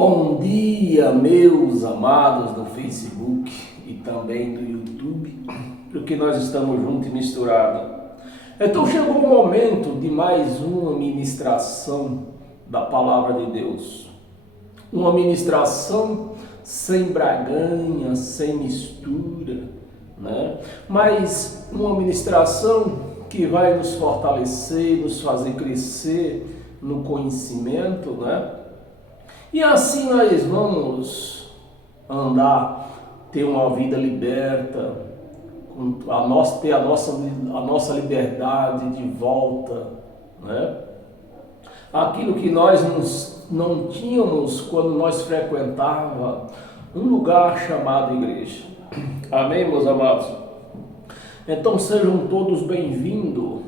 Bom dia, meus amados do Facebook e também do YouTube, porque nós estamos juntos e misturados. Então chegou o momento de mais uma ministração da Palavra de Deus. Uma ministração sem braganha, sem mistura, né? Mas uma ministração que vai nos fortalecer, nos fazer crescer no conhecimento, né? E assim nós vamos andar, ter uma vida liberta, ter a nossa liberdade de volta, né? Aquilo que nós não tínhamos quando nós frequentávamos um lugar chamado igreja. Amém, meus amados? Então sejam todos bem-vindos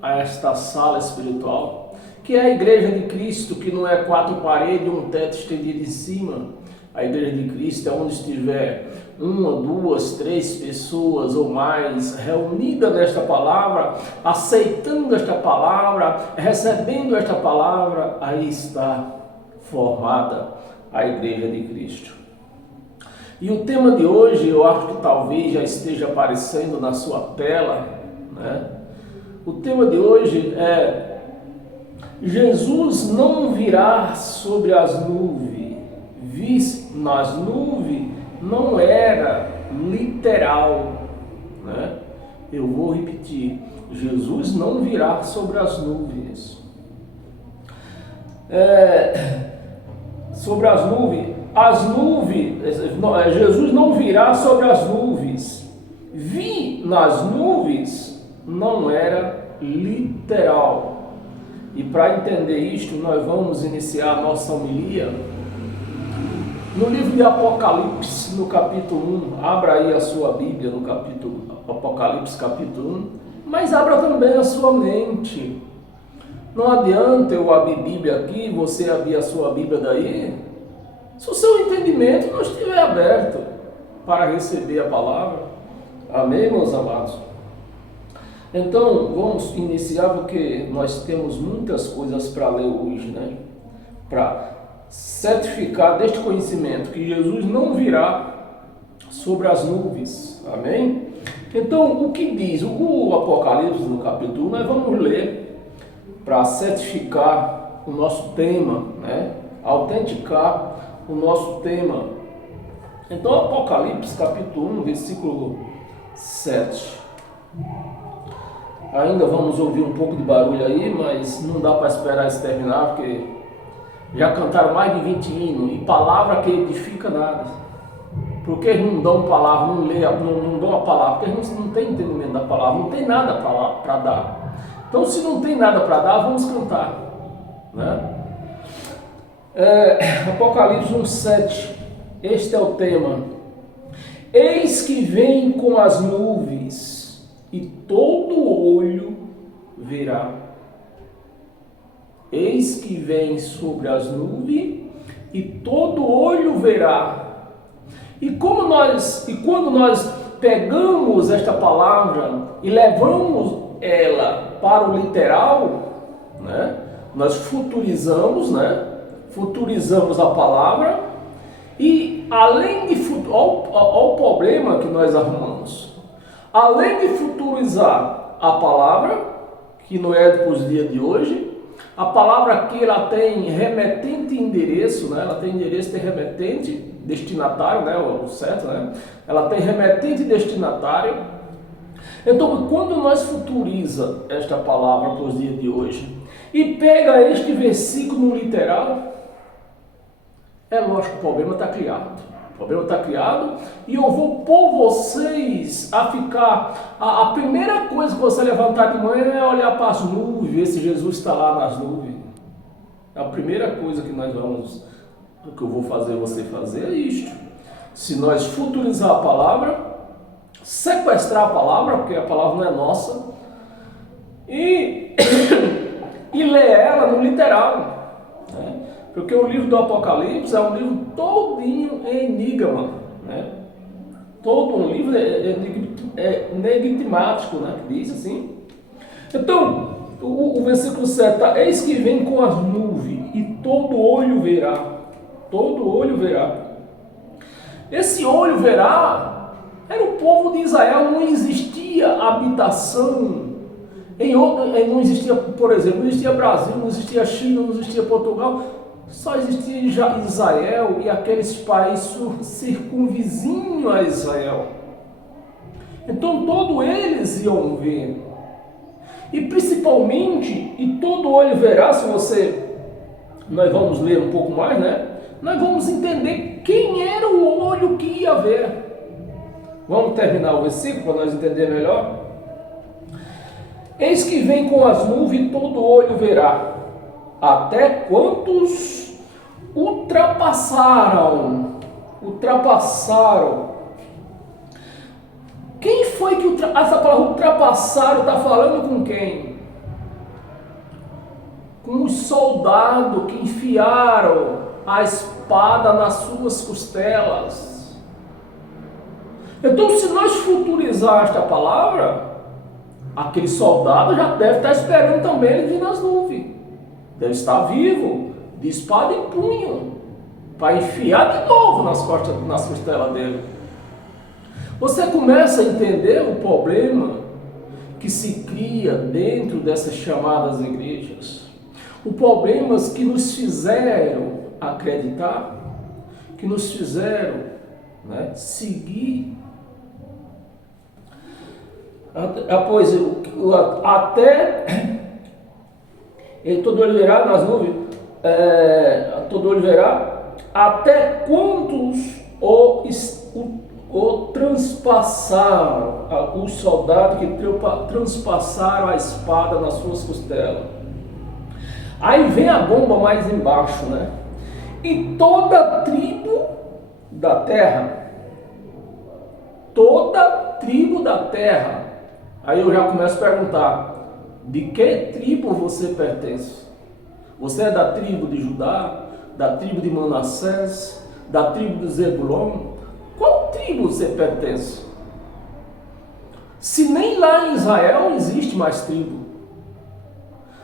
a esta sala espiritual, que é a Igreja de Cristo, que não é quatro paredes e um teto estendido em cima. A Igreja de Cristo é onde estiver uma, duas, três pessoas ou mais reunidas nesta palavra, aceitando esta palavra, recebendo esta palavra, aí está formada a Igreja de Cristo. E o tema de hoje, eu acho que talvez já esteja aparecendo na sua tela, né? O tema de hoje é: Jesus não virá sobre as nuvens. Nas nuvens não era literal, né? Eu vou repetir: Jesus não virá sobre as nuvens. Sobre as nuvens. Jesus não virá sobre as nuvens. Nas nuvens não era literal. E para entender isto, nós vamos iniciar a nossa homilia no livro de Apocalipse, no capítulo 1. Abra aí a sua Bíblia no capítulo Apocalipse, capítulo 1. Mas abra também a sua mente. Não adianta eu abrir Bíblia aqui, você abrir a sua Bíblia daí, se o seu entendimento não estiver aberto para receber a palavra. Amém, meus amados? Então, vamos iniciar, porque nós temos muitas coisas para ler hoje, né? Para certificar deste conhecimento que Jesus não virá sobre as nuvens. Amém? Então, o que diz o Apocalipse no capítulo 1, nós vamos ler para certificar o nosso tema, né? Autenticar o nosso tema. Então, Apocalipse capítulo 1, versículo 7. Ainda vamos ouvir um pouco de barulho aí, mas não dá para esperar isso terminar, porque já cantaram mais de 20 hinos, e palavra que edifica nada. Porque eles não dão palavra, não dão a palavra, porque eles não têm entendimento da palavra, não tem nada para dar. Então, se não tem nada para dar, vamos cantar, né? Apocalipse 1:7, este é o tema: eis que vem com as nuvens, e todo olho verá. Eis que vem sobre as nuvens, e todo olho verá. E quando nós pegamos esta palavra e levamos ela para o literal, né? Nós futurizamos, né? Futurizamos a palavra, e além de olha o problema que nós arrumamos. Além de futurizar a palavra, que não é para os dias de hoje, a palavra aqui ela tem remetente e endereço, né? Ela tem endereço, tem remetente, destinatário, né? O certo, né? Ela tem remetente e destinatário. Então, quando nós futuriza esta palavra para os dias de hoje e pega este versículo no literal, é lógico que o problema está criado. O problema está criado, e eu vou pôr vocês a ficar. A primeira coisa que você levantar de manhã é olhar para as nuvens, ver se Jesus está lá nas nuvens. A primeira coisa que eu vou fazer você fazer é isto. Se nós futurizar a palavra, sequestrar a palavra, porque a palavra não é nossa, e ler ela no literal, né? Porque o livro do Apocalipse é um livro todinho em enigma, né? Todo um livro enigmático, né? Que diz assim. Então, o versículo 7, eis que vem com as nuvens, e todo olho verá. todo olho verá. Esse olho verá era o povo de Israel, não existia habitação não existia, por exemplo, não existia Brasil, não existia China, não existia Portugal, só existia Israel e aqueles países circunvizinhos a Israel. Então todos eles iam ver. E principalmente, e todo olho verá, nós vamos ler um pouco mais, né? Nós vamos entender quem era o olho que ia ver. Vamos terminar o versículo para nós entender melhor? Eis que vem com as nuvens, todo olho verá, até quantos ultrapassaram. Quem foi que essa palavra ultrapassaram está falando com quem? Com os soldados que enfiaram a espada nas suas costelas. Então, se nós futurizar esta palavra, aquele soldado já deve estar esperando também ele vir nas nuvens. Deve estar vivo, de espada em punho, para enfiar de novo nas costelas dele. Você começa a entender o problema que se cria dentro dessas chamadas igrejas. Os problemas que nos fizeram acreditar, que nos fizeram, né, seguir. Até todo olho verá nas nuvens, todo olho verá, até quantos o transpassaram, os soldados que transpassaram a espada nas suas costelas. Aí vem a bomba mais embaixo, né? E toda tribo da terra, aí eu já começo a perguntar, de que tribo você pertence? Você é da tribo de Judá, da tribo de Manassés, da tribo de Zebulon? Qual tribo você pertence? Se nem lá em Israel existe mais tribo.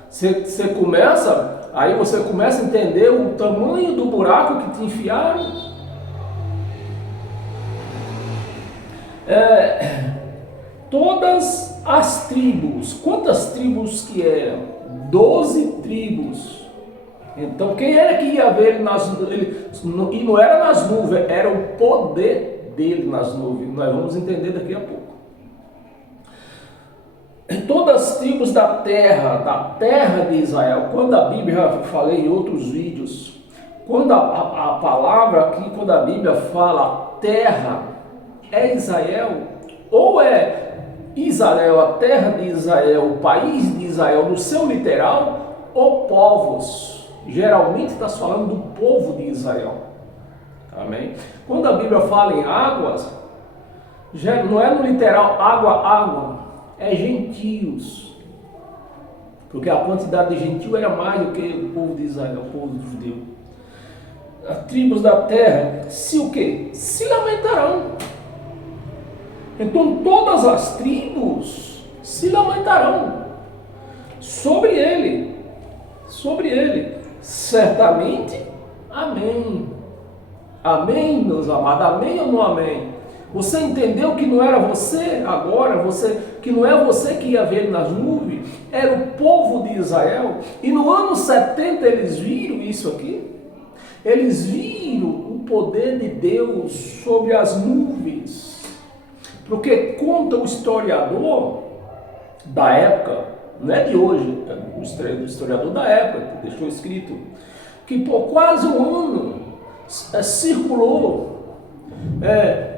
Você começa a entender o tamanho do buraco que te enfiaram. Todas as tribos, quantas tribos que eram? 12 tribos. Então quem era que ia ver ele e não era nas nuvens, era o poder dele nas nuvens. Nós vamos entender daqui a pouco. Todas as tribos da terra de Israel, quando a Bíblia, já falei em outros vídeos, quando a palavra aqui, quando a Bíblia fala terra, é Israel, ou é Israel, a terra de Israel, o país de Israel, no seu literal, ou povos. Geralmente está falando do povo de Israel. Amém? Quando a Bíblia fala em águas, já não é no literal água, é gentios. Porque a quantidade de gentio era mais do que o povo de Israel, o povo judeu. As tribos da terra, o quê? Se lamentarão. Então todas as tribos se lamentarão sobre ele. Certamente, amém. Amém, meus amados, amém ou não amém? Você entendeu que não era você agora, que não é você que ia ver ele nas nuvens, era o povo de Israel. E no ano 70 eles viram isso aqui. Eles viram o poder de Deus sobre as nuvens. Porque conta o historiador da época, não é de hoje, é o historiador da época, que deixou escrito, que por quase um ano circulou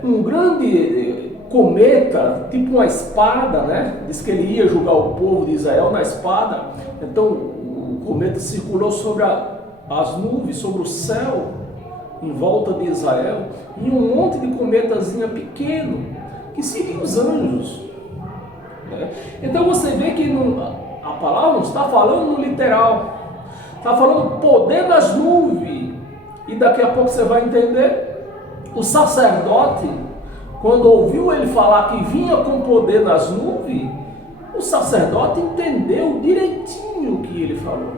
um grande cometa, tipo uma espada, né? Diz que ele ia julgar o povo de Israel na espada. Então o cometa circulou sobre as nuvens, sobre o céu, em volta de Israel, e um monte de cometazinha pequeno, que seriam os anjos. Então você vê que a palavra não está falando no literal, está falando poder das nuvens. E daqui a pouco você vai entender. O sacerdote, quando ouviu ele falar que vinha com poder nas nuvens, o sacerdote entendeu direitinho o que ele falou.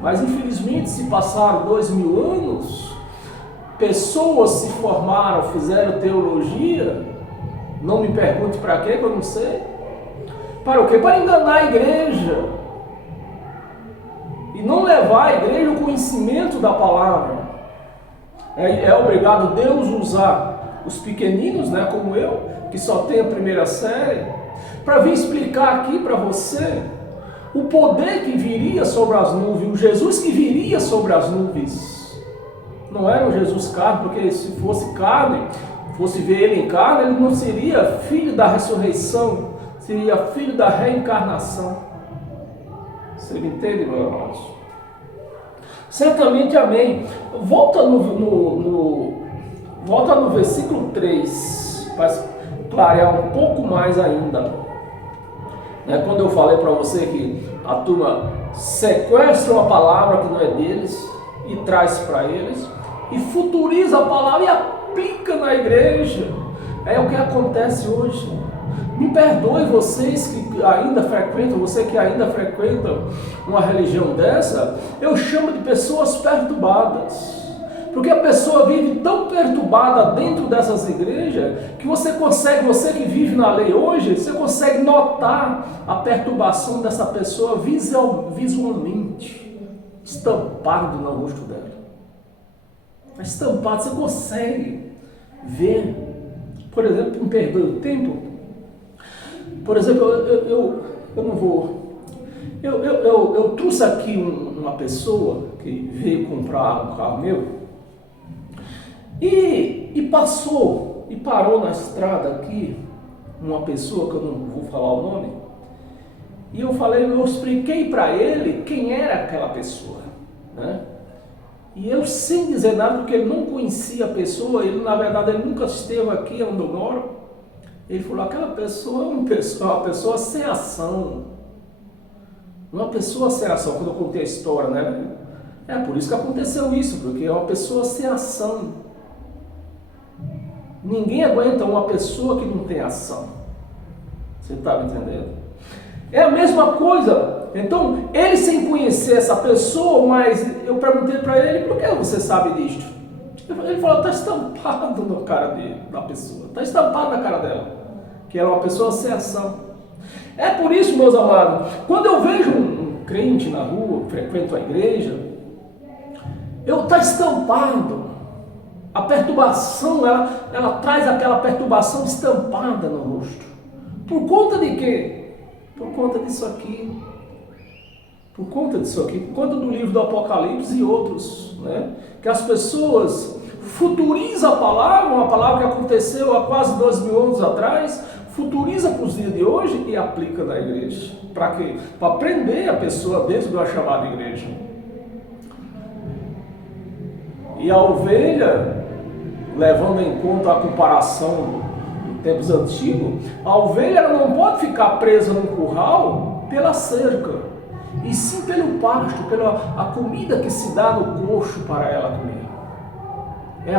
Mas infelizmente se passaram 2000 anos pessoas se formaram, fizeram teologia, não me pergunte para quê, que eu não sei. Para o quê? Para enganar a igreja. E não levar a igreja ao conhecimento da palavra. É obrigado Deus usar os pequeninos, né, como eu, que só tem a primeira série, para vir explicar aqui para você o poder que viria sobre as nuvens, o Jesus que viria sobre as nuvens. Não era o Jesus carne, porque se fosse carne, fosse ver ele em carne, ele não seria filho da ressurreição, seria filho da reencarnação. Você me entende, meu irmão? Certamente amém. Volta no versículo 3, para clarear um pouco mais ainda. Quando eu falei para você que a turma sequestra uma palavra que não é deles e traz para eles, e futuriza a palavra e aplica na igreja. É o que acontece hoje. Me perdoe vocês que ainda frequentam, você que ainda frequenta uma religião dessa, eu chamo de pessoas perturbadas. Porque a pessoa vive tão perturbada dentro dessas igrejas, que você que vive na lei hoje, você consegue notar a perturbação dessa pessoa visualmente, estampado no rosto dela. Estampado, você consegue ver. Por exemplo, me perdoe o tempo. Por exemplo, eu não vou. Eu trouxe aqui uma pessoa que veio comprar um carro meu e passou e parou na estrada aqui uma pessoa que eu não vou falar o nome. E eu expliquei para ele quem era aquela pessoa, né? E eu, sem dizer nada, porque ele não conhecia a pessoa, na verdade ele nunca esteve aqui onde eu moro. Ele falou, aquela pessoa é uma pessoa sem ação. Uma pessoa sem ação, quando eu contei a história, né? É por isso que aconteceu isso, porque é uma pessoa sem ação. Ninguém aguenta uma pessoa que não tem ação. Você está me entendendo? É a mesma coisa. Então, ele sem conhecer essa pessoa, mas eu perguntei para ele, por que você sabe disso? Ele falou, está estampado na cara da pessoa, está estampado na cara dela, que ela é uma pessoa sem ação. É por isso, meus amados, quando eu vejo um crente na rua, frequento a igreja, está estampado. A perturbação, ela traz aquela perturbação estampada no rosto. Por conta de quê? Por conta disso aqui. Por conta disso aqui, por conta do livro do Apocalipse e outros, né? Que as pessoas futurizam a palavra, uma palavra que aconteceu há quase 2000 anos atrás, futuriza para os dias de hoje e aplica na igreja. Para quê? Para prender a pessoa dentro da chamada igreja. E a ovelha, levando em conta a comparação em tempos antigos, a ovelha ela não pode ficar presa num curral pela cerca, e sim pelo pasto, pela comida que se dá no coxo para ela comer. É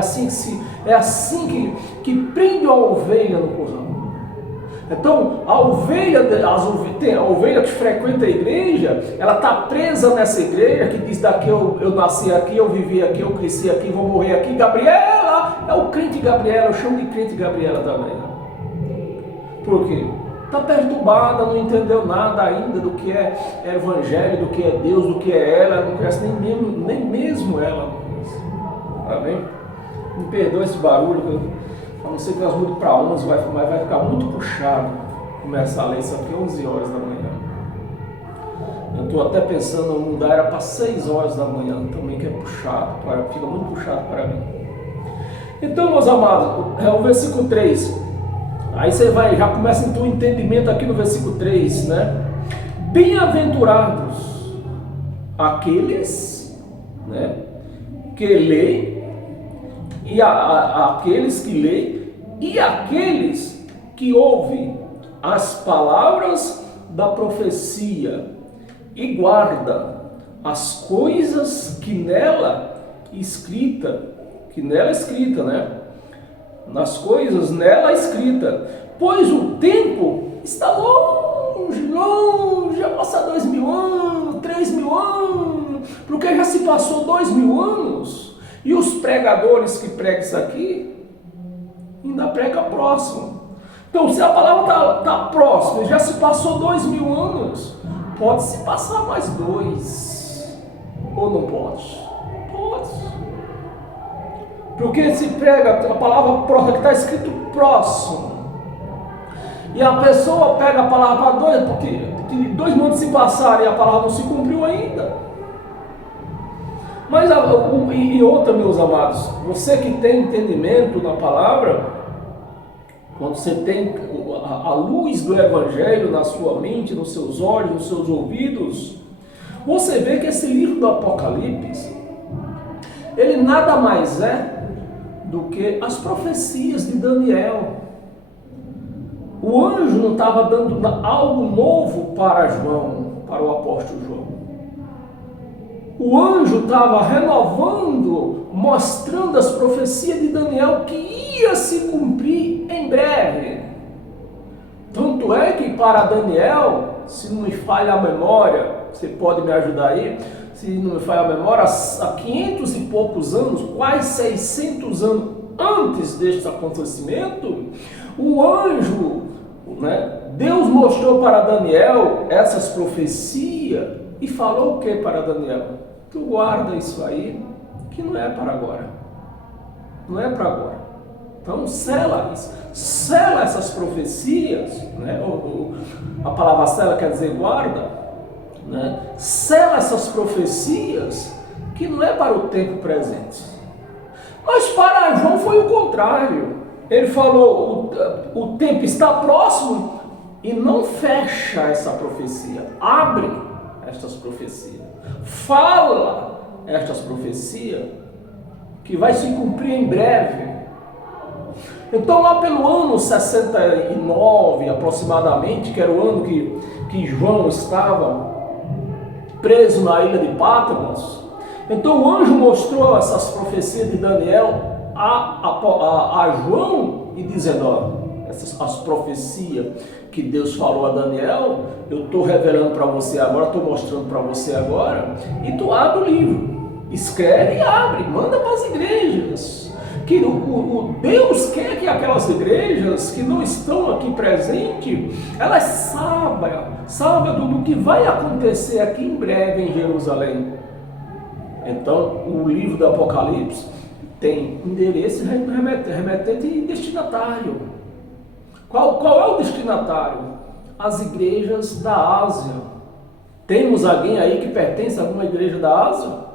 assim que prende a ovelha no curral. Então, a ovelha que frequenta a igreja, ela está presa nessa igreja, que diz daqui eu nasci aqui, eu vivi aqui, eu cresci aqui, vou morrer aqui. Gabriela, é o crente Gabriela, eu chamo de crente Gabriela também. Por quê? Está perturbada, não entendeu nada ainda do que é evangelho, do que é Deus, do que é ela, não conhece nem mesmo ela. Tá bem? Me perdoa esse barulho, a não ser que nós mudemos para 11, mas vai ficar muito puxado começar a ler isso aqui 11 horas da manhã. Eu estou até pensando em mudar, era para 6 horas da manhã também, que é puxado, fica muito puxado para mim. Então, meus amados, é o versículo 3. Aí você já começa então o entendimento aqui no versículo 3, né? Bem-aventurados aqueles, né, que leem, e aqueles que leem, e aqueles que ouvem as palavras da profecia e guardam as coisas que nela escrita, né? Nas coisas nela escrita, pois o tempo está longe, já passa 2000 anos, 3000 anos, porque já se passou 2000 anos, E os pregadores que pregam isso aqui, ainda prega próximo. Então, se a palavra está próxima, já se passou 2000 anos, pode se passar mais 2. Ou não pode? Pode. Porque se prega a palavra próxima, que está escrito próximo, e a pessoa pega a palavra para 2, porque 2 anos se passaram e a palavra não se cumpriu ainda. Mas e outra, meus amados, você que tem entendimento na palavra, quando você tem a luz do Evangelho na sua mente, nos seus olhos, nos seus ouvidos, você vê que esse livro do Apocalipse, ele nada mais é do que as profecias de Daniel. O anjo não estava dando algo novo para João, para o apóstolo João. O anjo estava renovando, mostrando as profecias de Daniel que ia se cumprir em breve. Tanto é que para Daniel, se não me falha a memória, você pode me ajudar aí, se não me falha a memória, há 500 e poucos anos, quase 600 anos antes deste acontecimento, o anjo, Deus mostrou para Daniel essas profecias e falou o que para Daniel? Tu guarda isso aí, que não é para agora. Não é para agora. Então sela isso. Sela essas profecias, a palavra sela quer dizer guarda, Sela essas profecias, que não é para o tempo presente. Mas para João foi o contrário. Ele falou, o tempo está próximo, e não fecha essa profecia, abre estas profecias, fala estas profecias, que vai se cumprir em breve. Então lá pelo ano 69 aproximadamente, que era o ano que João estava preso na ilha de Patmos, então o anjo mostrou essas profecias de Daniel a João e dizendo, as profecias que Deus falou a Daniel, eu estou revelando para você agora, estou mostrando para você agora, e tu abre o livro, escreve e abre, manda para as igrejas, que o Deus quer que aquelas igrejas que não estão aqui presentes, elas saibam do que vai acontecer aqui em breve em Jerusalém. Então o livro do Apocalipse tem endereço remetente e destinatário. Qual é o destinatário? As igrejas da Ásia. Temos alguém aí que pertence a alguma igreja da Ásia?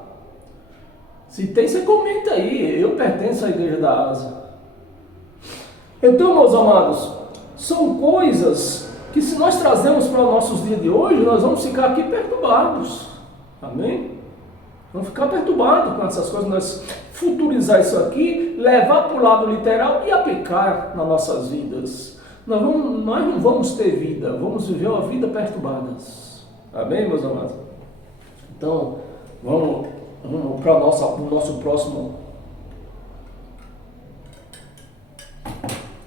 Se tem, você comenta aí. Eu pertenço à igreja da Ásia. Então, meus amados, são coisas que se nós trazemos para os nossos dias de hoje, nós vamos ficar aqui perturbados. Amém? Vamos ficar perturbados com essas coisas, nós futurizar isso aqui, levar para o lado literal e aplicar nas nossas vidas. Nós não vamos ter vida, vamos viver uma vida perturbada. Amém, meus amados? Então, vamos para o nosso próximo,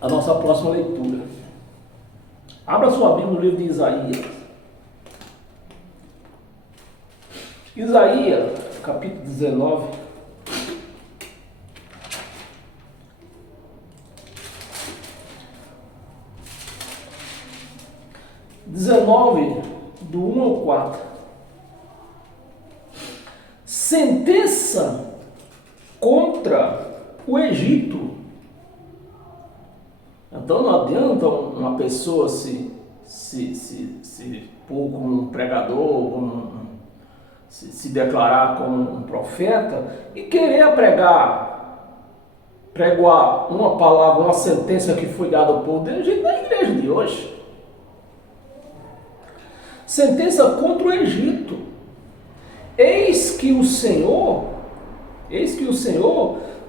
a nossa próxima leitura. Abra sua Bíblia no livro de Isaías. Isaías, capítulo 19. Do 1 ao 4. Sentença contra o Egito. Então não adianta uma pessoa se pôr como um pregador, se declarar como um profeta e querer pregar uma palavra, uma sentença que foi dada ao povo dele na igreja de hoje. Sentença contra o Egito. Eis que o Senhor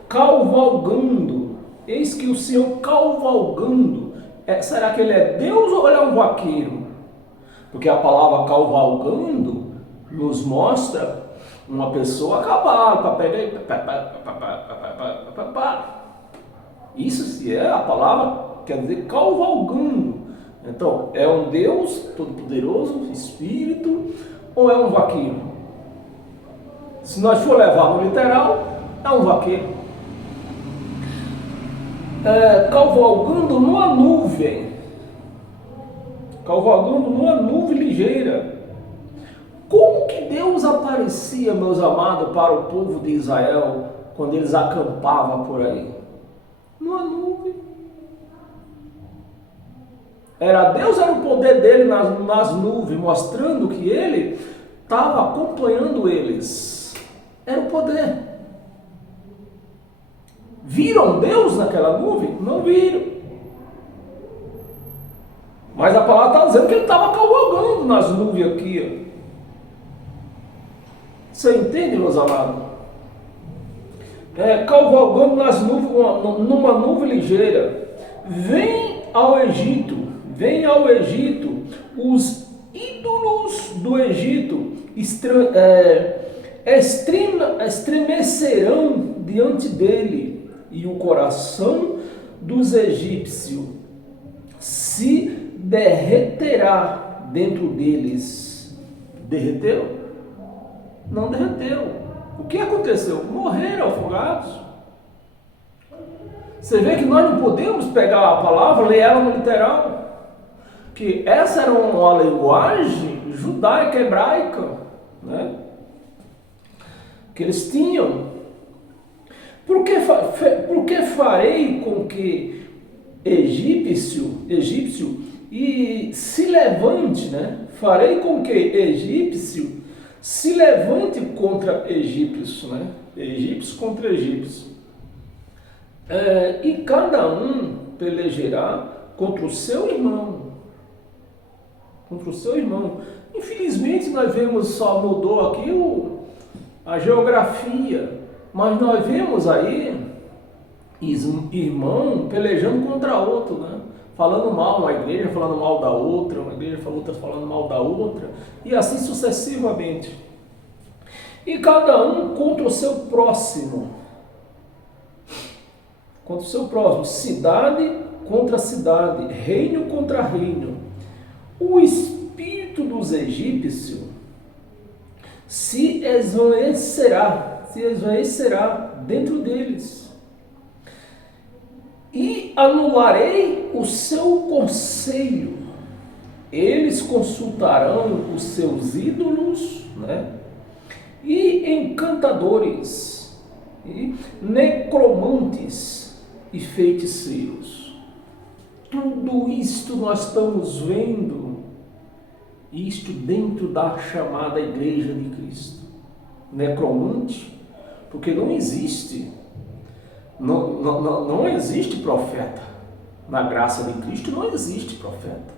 cavalgando. Será que ele é Deus ou ele é um vaqueiro? Porque a palavra cavalgando nos mostra uma pessoa a cavalo, para pegar. Isso se é a palavra, quer dizer cavalgando. Então, é um Deus todo-poderoso, Espírito, ou é um vaqueiro? Se nós for levar no literal, É um vaqueiro. Cavalgando numa nuvem. Cavalgando numa nuvem ligeira. Como que Deus aparecia, meus amados, para o povo de Israel quando eles acampavam por aí? Numa nuvem. Deus era o poder dele nas nuvens, mostrando que ele estava acompanhando eles. Era o poder. Viram Deus naquela nuvem? Não viram. Mas a palavra está dizendo que ele estava cavalgando nas nuvens aqui. Ó. Você entende, meus amados? Cavalgando nas nuvens, numa nuvem ligeira. Vem ao Egito os ídolos do Egito estremecerão diante dele, e o coração dos egípcios se derreterá dentro deles. Derreteu? Não derreteu. O que aconteceu? Morreram afogados. Você vê que nós não podemos pegar a palavra, ler ela no literal. Que essa era uma linguagem judaica, hebraica, né? Que eles tinham. Porque farei com que egípcio e se levante, né? Farei com que egípcio se levante contra egípcios, né? Egípcios contra egípcios. E cada um pelejará contra o seu irmão. Contra o seu irmão. Infelizmente nós vemos, só mudou aqui a geografia, mas nós vemos aí irmão pelejando contra outro, né? Falando mal, uma igreja falando mal da outra, uma igreja falando mal da outra, e assim sucessivamente. E cada um contra o seu próximo. Contra o seu próximo. Cidade contra cidade. Reino contra reino. O espírito dos egípcios se esvaecerá dentro deles. E anularei o seu conselho. Eles consultarão os seus ídolos, né? E encantadores, e necromantes e feiticeiros. Tudo isto nós estamos vendo, isto dentro da chamada Igreja de Cristo. Necromante, porque não existe. Não existe profeta. Na graça de Cristo não existe profeta.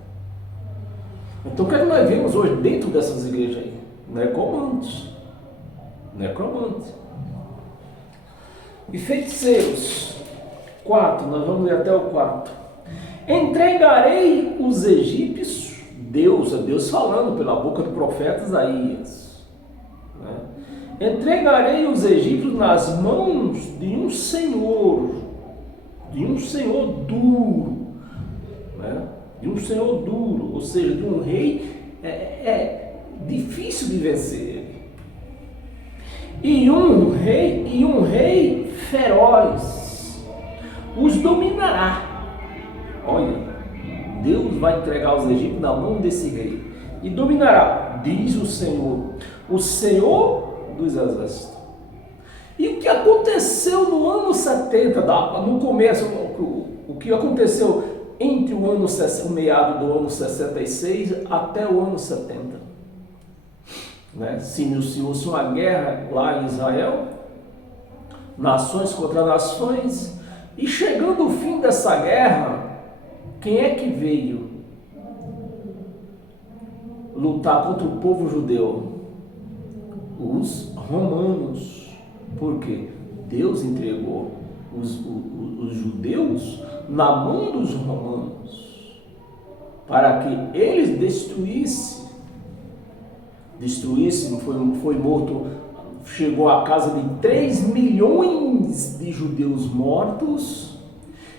Então o que é que nós vemos hoje dentro dessas igrejas aí? Necromantes. E feiticeiros. 4, nós vamos ler até o 4. Entregarei os egípcios, Deus falando pela boca do profeta Isaías, né? Entregarei os egípcios nas mãos de um senhor duro, né? De um senhor duro, ou seja, de um rei difícil de vencer ele. E um rei feroz os dominará. Olha, Deus vai entregar os egípcios na mão desse rei e dominará, diz o Senhor dos exércitos. E o que aconteceu no ano 70, no começo, o que aconteceu entre o meado do ano 66 até o ano 70? Né? Se iniciou-se uma guerra lá em Israel, nações contra nações, e chegando o fim dessa guerra, quem é que veio lutar contra o povo judeu? Os romanos. Por quê? Deus entregou os judeus na mão dos romanos para que eles destruíssem, foi morto, chegou à casa de 3 milhões de judeus mortos,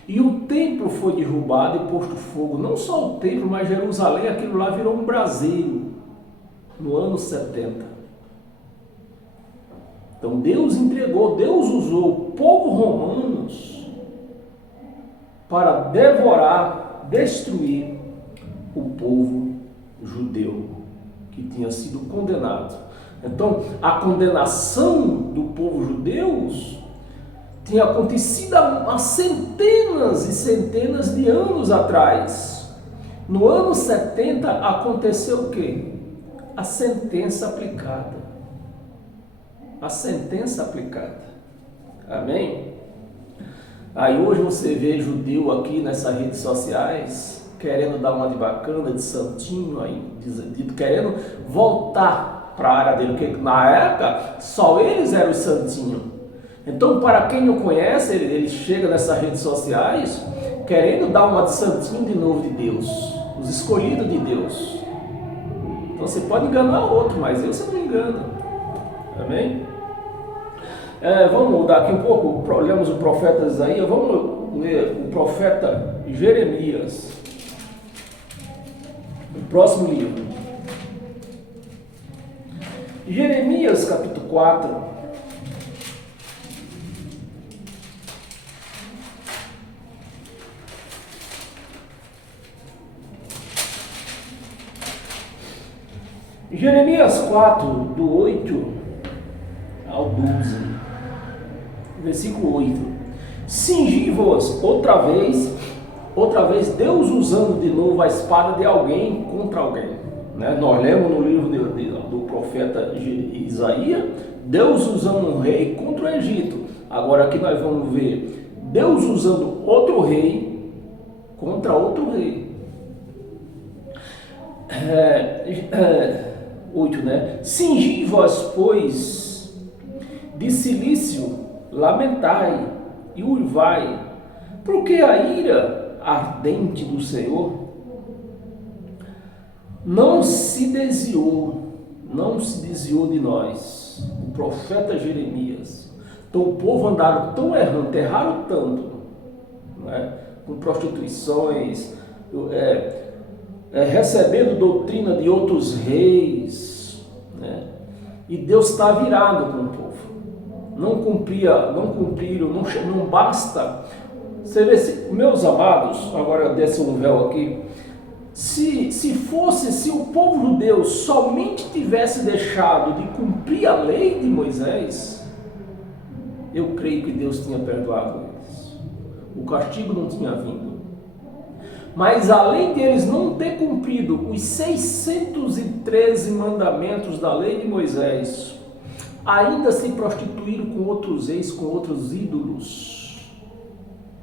e o templo foi derrubado e posto fogo. Não só o templo, mas Jerusalém, aquilo lá virou um braseiro no ano 70. Então Deus entregou, Deus usou o povo romanos para devorar, destruir o povo judeu que tinha sido condenado. Então, a condenação do povo judeu tinha acontecido há centenas e centenas de anos atrás. No ano 70 aconteceu o quê? A sentença aplicada. A sentença aplicada. Amém? Aí hoje você vê judeu aqui nessas redes sociais querendo dar uma de bacana, de santinho, aí, querendo voltar para a área dele, porque na época só eles eram os santinhos. Então, para quem não conhece, ele chega nessas redes sociais querendo dar uma de santinho de novo de Deus, os escolhidos de Deus. Então você pode enganar outro, mas você não engana. Amém? Vamos mudar aqui um pouco, lemos o profeta Isaías, vamos ler o profeta Jeremias, o próximo livro. Jeremias capítulo 4. Jeremias 4, do 8 ao 12, versículo 8. Cingi-vos outra vez, Deus usando de novo a espada de alguém contra alguém. Nós lemos no livro do profeta Isaías, Deus usando um rei contra o Egito. Agora aqui nós vamos ver Deus usando outro rei contra outro rei. 8, Cingi-vos, pois, de cilício, lamentai e uivai, porque a ira ardente do Senhor não se desviou de nós. O profeta Jeremias. Então o povo andaram tão erraram tanto, com prostituições, recebendo doutrina de outros reis, e Deus está virado com o povo. Não cumpriram, não basta. Você vê, meus amados, agora desce um véu aqui. Se o povo judeu somente tivesse deixado de cumprir a lei de Moisés, eu creio que Deus tinha perdoado eles. O castigo não tinha vindo. Mas além de eles não ter cumprido os 613 mandamentos da lei de Moisés, ainda se prostituíram com outros reis, com outros ídolos,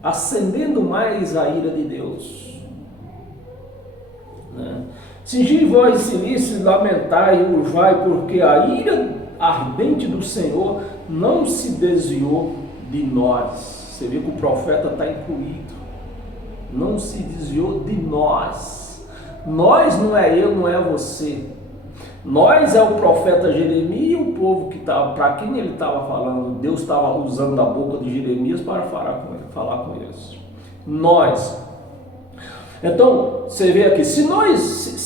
acendendo mais a ira de Deus. Cingi-vos de cilício, lamentai e uivai, porque a ira ardente do Senhor não se desviou de nós. Você vê que o profeta está incluído. Não se desviou de nós. Nós não é eu, não é você. Nós é o profeta Jeremias e o povo que estava, para quem ele estava falando. Deus estava usando a boca de Jeremias para falar com eles. Nós. Então, você vê aqui, se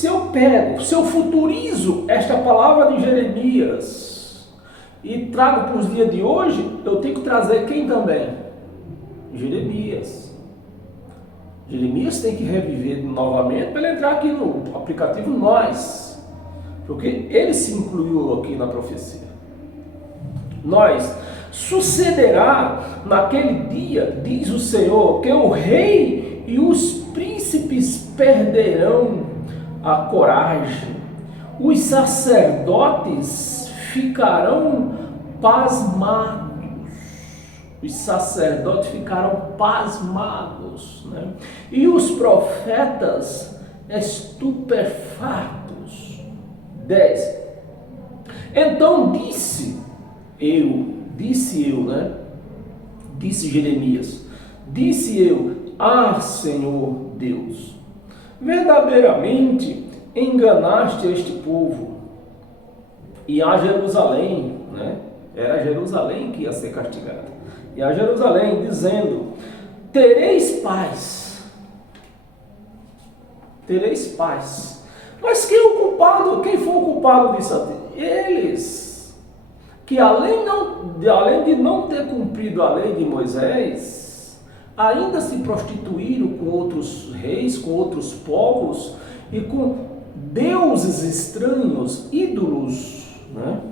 eu futurizo esta palavra de Jeremias e trago para os dias de hoje, eu tenho que trazer quem também? Jeremias. Jeremias tem que reviver novamente para ele entrar aqui no aplicativo Nós, porque ele se incluiu aqui na profecia. Nós. Sucederá naquele dia, diz o Senhor, que o rei e os príncipes perderão a coragem, os sacerdotes ficarão pasmados. Os sacerdotes ficaram pasmados, e os profetas estupefatos. 10. Então disse Jeremias, disse eu, Senhor Deus, verdadeiramente enganaste este povo, e a Jerusalém, era Jerusalém que ia ser castigada, e a Jerusalém, dizendo, tereis paz. Mas quem foi o culpado disso? Eles. que além de não ter cumprido a lei de Moisés, ainda se prostituíram com outros reis, com outros povos e com deuses estranhos, ídolos, né?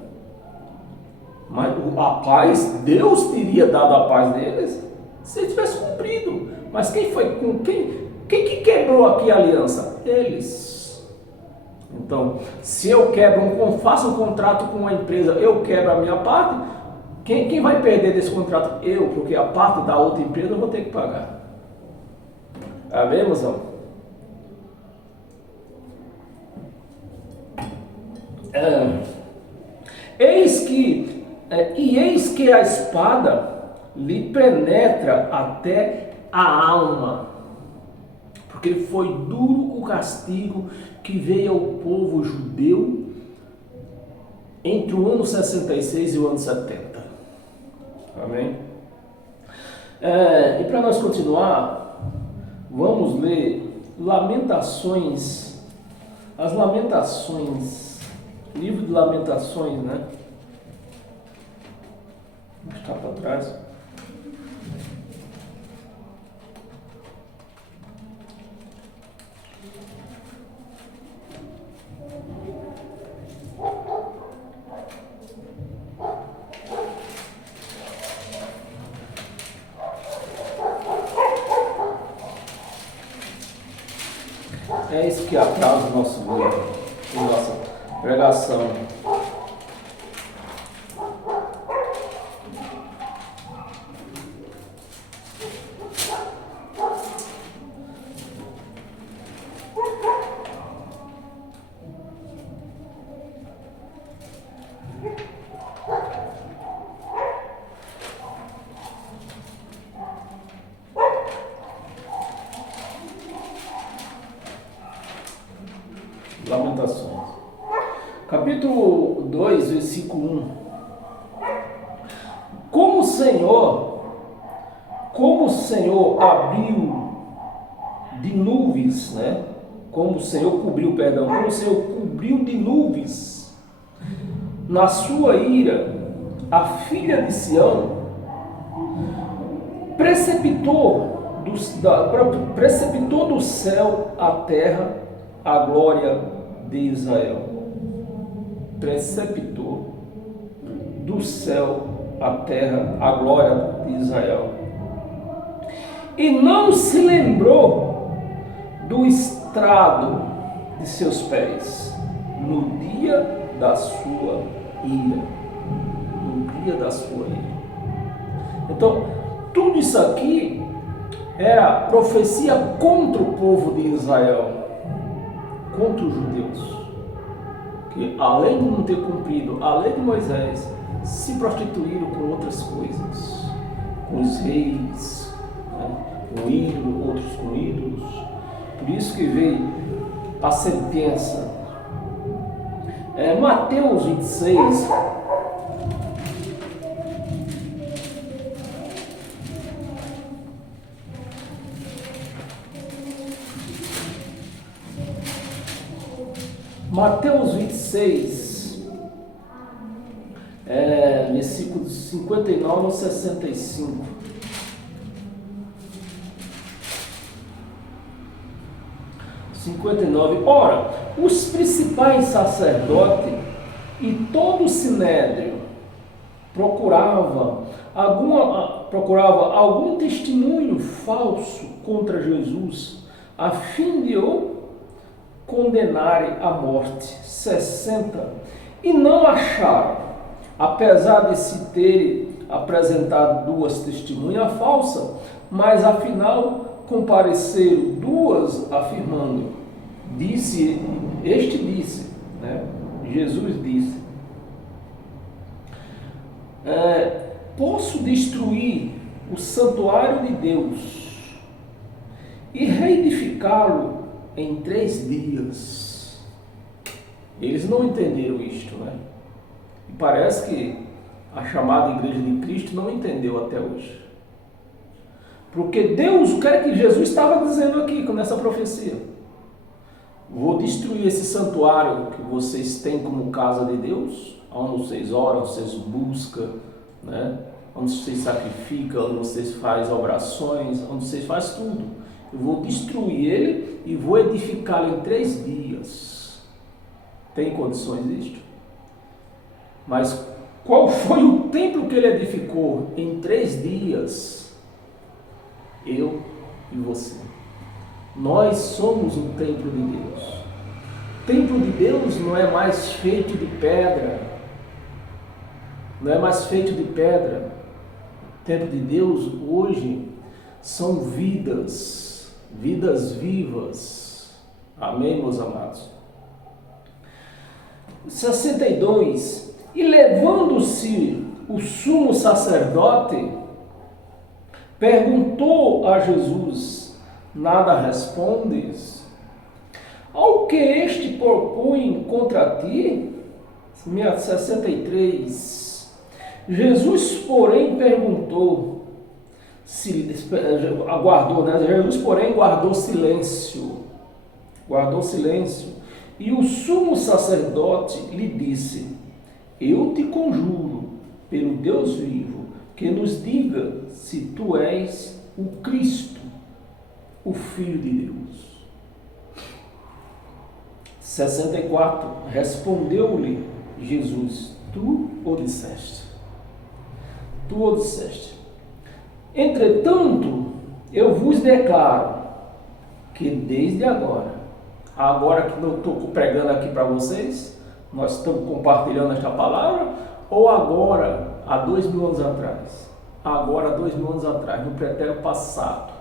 Mas a paz, Deus teria dado a paz deles se ele tivesse cumprido. Mas quem que quebrou aqui a aliança? Eles. Então, se eu faço um contrato com uma empresa, eu quebro a minha parte, quem vai perder desse contrato? Eu, porque a parte da outra empresa eu vou ter que pagar. Amém, irmãozão? Eis que a espada lhe penetra até a alma, porque foi duro o castigo que veio ao povo judeu entre o ano 66 e o ano 70. Amém? E para nós continuar, vamos ler Lamentações, as Lamentações, livro de Lamentações, né? Está para trás. É isso que atrasa o nosso grupo, a nossa pregação. Lamentações. Capítulo 2, versículo 1. Como o Senhor abriu de nuvens, né? Como o Senhor cobriu de nuvens na sua ira a filha de Sião, precipitou do céu à terra a glória de Israel. Precipitou do céu à terra a glória de Israel. E não se lembrou do estrado de seus pés no dia da sua ira. No dia da sua ira. Então, tudo isso aqui era profecia contra o povo de Israel, contra os judeus, que além de não ter cumprido a lei de Moisés, se prostituíram com outras coisas, com os reis, né? Com ídolos, outros com ídolos. Por isso que veio a sentença. Mateus 26. Mateus 26, versículos 59 a 65. Ora, os principais sacerdotes e todo o sinédrio procurava algum testemunho falso contra Jesus, a fim de o condenarem à morte. 60. E não acharam, apesar de se terem apresentado duas testemunhas falsas, mas afinal compareceram duas afirmando. Disse, né? Jesus disse: posso destruir o santuário de Deus e reedificá-lo em 3 dias. Eles não entenderam isto, né? E parece que a chamada Igreja de Cristo não entendeu até hoje. Porque Deus, o que é que Jesus estava dizendo aqui nessa profecia? Vou destruir esse santuário que vocês têm como casa de Deus, onde vocês oram, vocês buscam, né? Onde vocês sacrificam, onde vocês fazem orações, onde vocês fazem tudo. Eu vou destruir ele e vou edificá-lo em 3 dias. Tem condições disto? Mas qual foi o templo que ele edificou em 3 dias? Eu e você. Nós somos um templo de Deus. O templo de Deus não é mais feito de pedra. Não é mais feito de pedra. O templo de Deus hoje são vidas vivas. Amém, meus amados? 62. E levando-se o sumo sacerdote, perguntou a Jesus: nada respondes? Ao que este propõe contra ti? 63. Jesus, porém, perguntou, aguardou, né? Jesus, porém, guardou silêncio. E o sumo sacerdote lhe disse: eu te conjuro, pelo Deus vivo, que nos diga se tu és o Cristo, o Filho de Deus. 64. Respondeu-lhe Jesus: tu o disseste. Tu o disseste. Entretanto, eu vos declaro que desde agora que eu estou pregando aqui para vocês, nós estamos compartilhando esta palavra, ou agora, há 2000 anos atrás? Agora, 2000 anos atrás, no pretérito passado.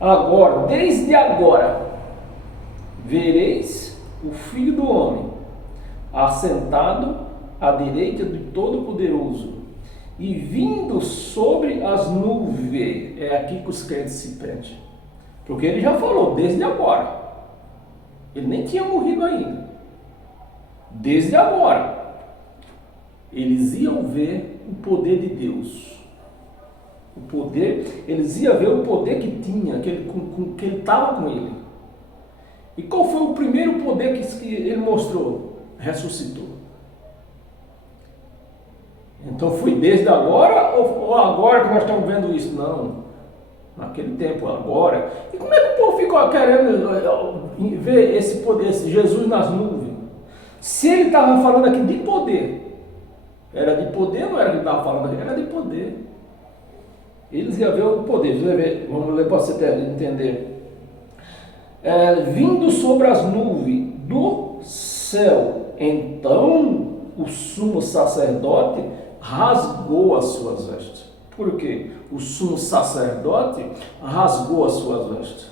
Agora, desde agora, vereis o Filho do Homem assentado à direita do Todo-Poderoso e vindo sobre as nuvens. É aqui que os crentes se prendem. Porque ele já falou, desde agora. Ele nem tinha morrido ainda. Desde agora. Eles iam ver o poder de Deus. O poder, eles iam ver o poder que tinha, que ele estava com ele. E qual foi o primeiro poder que ele mostrou? Ressuscitou. Então foi desde agora ou agora que nós estamos vendo isso? Não. Naquele tempo, agora. E como é que o povo ficou querendo ver esse poder, esse Jesus nas nuvens? Se ele estava falando aqui de poder, era de poder ou não era que ele estava falando aqui? Era de poder. Eles iam ver o poder. Vamos ler para você entender. Vindo sobre as nuvens do céu, então o sumo sacerdote rasgou as suas vestes. Por quê? O sumo sacerdote rasgou as suas vestes.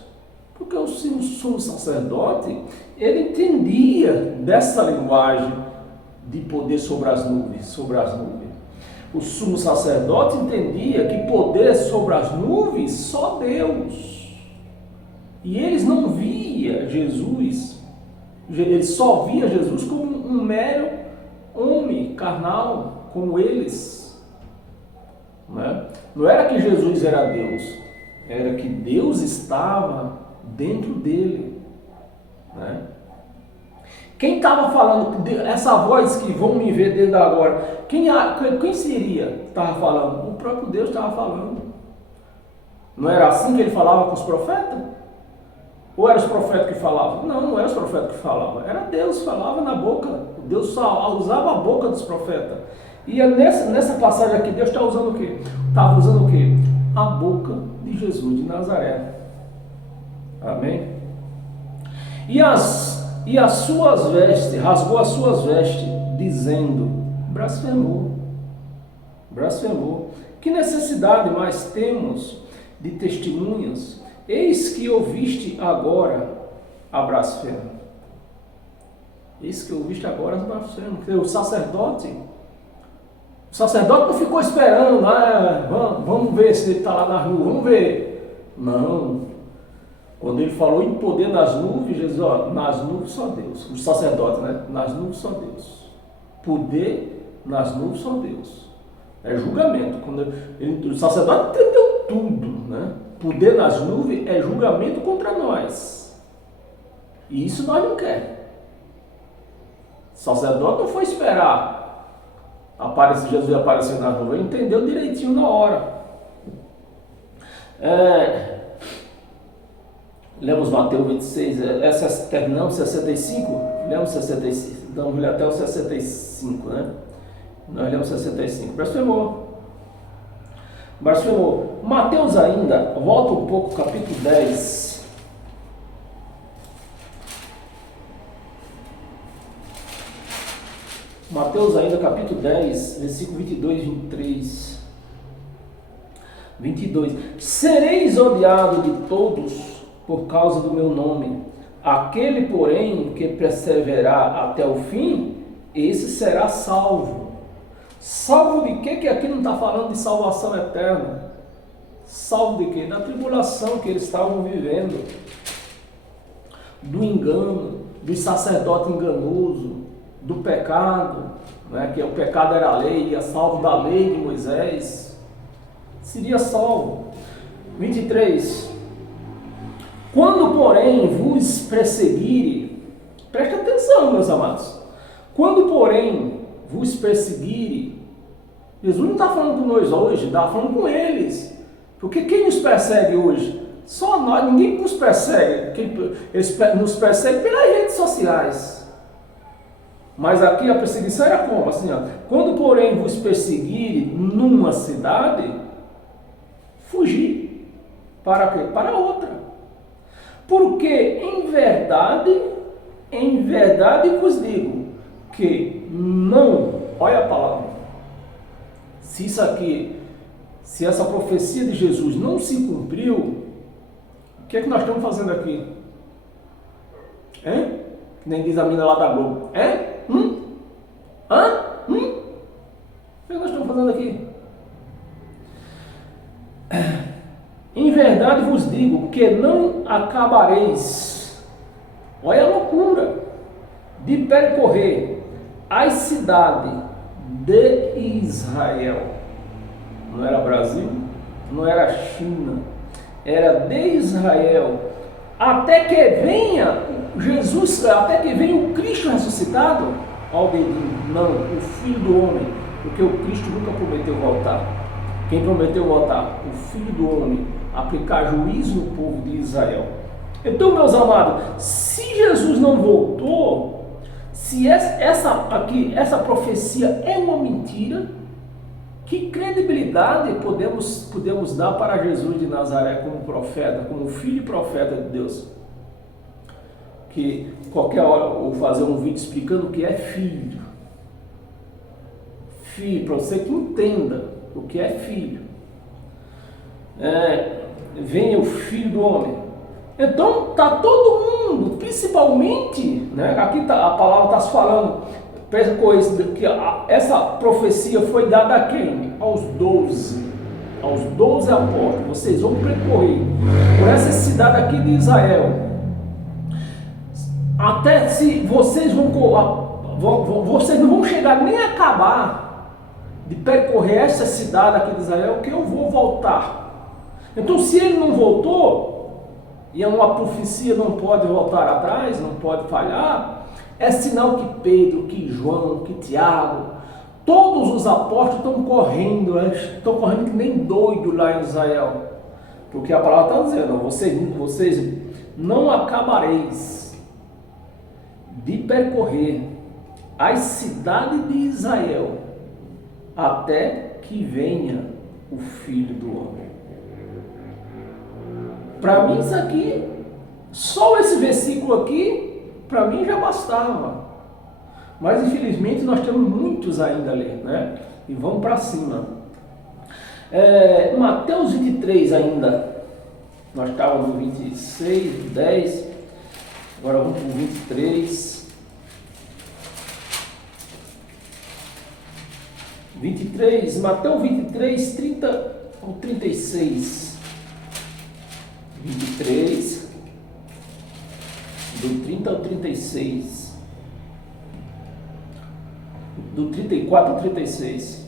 Porque o sumo sacerdote, ele entendia dessa linguagem de poder sobre as nuvens, O sumo sacerdote entendia que poder sobre as nuvens só Deus. E eles não via Jesus, eles só via Jesus como um mero homem carnal, como eles. Não era que Jesus era Deus, era que Deus estava dentro dele. Quem estava falando, essa voz que vão me ver desde agora, quem seria que estava falando? O próprio Deus estava falando. Não era assim que ele falava com os profetas? Ou eram os profetas que falavam? Não eram os profetas que falavam, era Deus que falava na boca. Deus só usava a boca dos profetas. E nessa passagem aqui, Deus está usando o quê? Estava usando o quê? A boca de Jesus de Nazaré. Amém? E as suas vestes, rasgou as suas vestes, dizendo, blasfemou. Que necessidade mais temos de testemunhas? Eis que ouviste agora a blasfêmia. Eis que ouviste agora a blasfêmia. O sacerdote não ficou esperando, vamos ver se ele está lá na rua, vamos ver. Não. Quando ele falou em poder nas nuvens, Jesus, nas nuvens só Deus. O sacerdote, nas nuvens só Deus. Poder nas nuvens só Deus. É julgamento. O sacerdote entendeu tudo, Poder nas nuvens é julgamento contra nós. E isso nós não queremos. sacerdote não foi esperar Jesus aparecer nas nuvens, ele entendeu direitinho na hora. Lemos Mateus 26, terminamos 65, lemos 65, damos até o 65, né? Nós lemos 65, blasfemou. Mateus ainda, volta um pouco, capítulo 10. Mateus ainda, capítulo 10, versículo 22 e 23. 22. Sereis odiados de todos por causa do meu nome. Aquele, porém, que perseverar até o fim, esse será salvo. Salvo de quê? Que aqui não está falando de salvação eterna. Salvo de quê? Da tribulação que eles estavam vivendo. Do engano, do sacerdote enganoso, do pecado, né? Que o pecado era a lei, ia salvo da lei de Moisés. Seria salvo. 23. Quando, porém, vos perseguirem, preste atenção, meus amados. Quando, porém, vos perseguirem, Jesus não está falando com nós hoje, está falando com eles. Porque quem nos persegue hoje? Só nós, ninguém nos persegue. Eles nos perseguem pelas redes sociais. Mas aqui a perseguição era como? Assim, ó, quando, porém, vos perseguirem numa cidade, fugir. Para quê? Para outra. Porque em verdade vos digo que não, olha a palavra, se essa profecia de Jesus não se cumpriu, o que é que nós estamos fazendo aqui? Que nem diz a mina lá da Globo. O que nós estamos fazendo aqui? Em verdade vos digo que não acabareis, olha a loucura, de percorrer as cidades de Israel. Não era Brasil, não era China, era de Israel, até que venha Jesus, até que venha o Cristo ressuscitado. Olha o dedinho, não, o Filho do Homem, porque o Cristo nunca prometeu voltar. Quem prometeu voltar? O Filho do Homem, aplicar juízo no povo de Israel. Então, meus amados, se Jesus não voltou, se essa profecia é uma mentira, que credibilidade podemos dar para Jesus de Nazaré como profeta, como filho e profeta de Deus? Que qualquer hora eu vou fazer um vídeo explicando o que é filho. Filho, para você que entenda o que é filho. Venha o Filho do Homem. Então está todo mundo, principalmente, né, aqui a palavra está se falando, que essa profecia foi dada a quem? Aos 12 apóstolos. Vocês vão percorrer por essa cidade aqui de Israel, até se vocês vocês não vão chegar nem a acabar de percorrer essa cidade aqui de Israel, que eu vou voltar. Então, se ele não voltou, e uma profecia não pode voltar atrás, não pode falhar, é sinal que Pedro, que João, que Tiago, todos os apóstolos estão correndo que nem doido lá em Israel. Porque a palavra está dizendo, vocês não acabareis de percorrer as cidades de Israel até que venha o Filho do Homem. Para mim isso aqui, só esse versículo aqui, para mim já bastava. Mas infelizmente nós temos muitos ainda a ler, né? E vamos para cima. Mateus 23 ainda. Nós estávamos no 26, 10. Agora vamos para o 23. 23, Mateus 23, 30 ao 36. 23, do 30 ao 36, do 34 ao 36.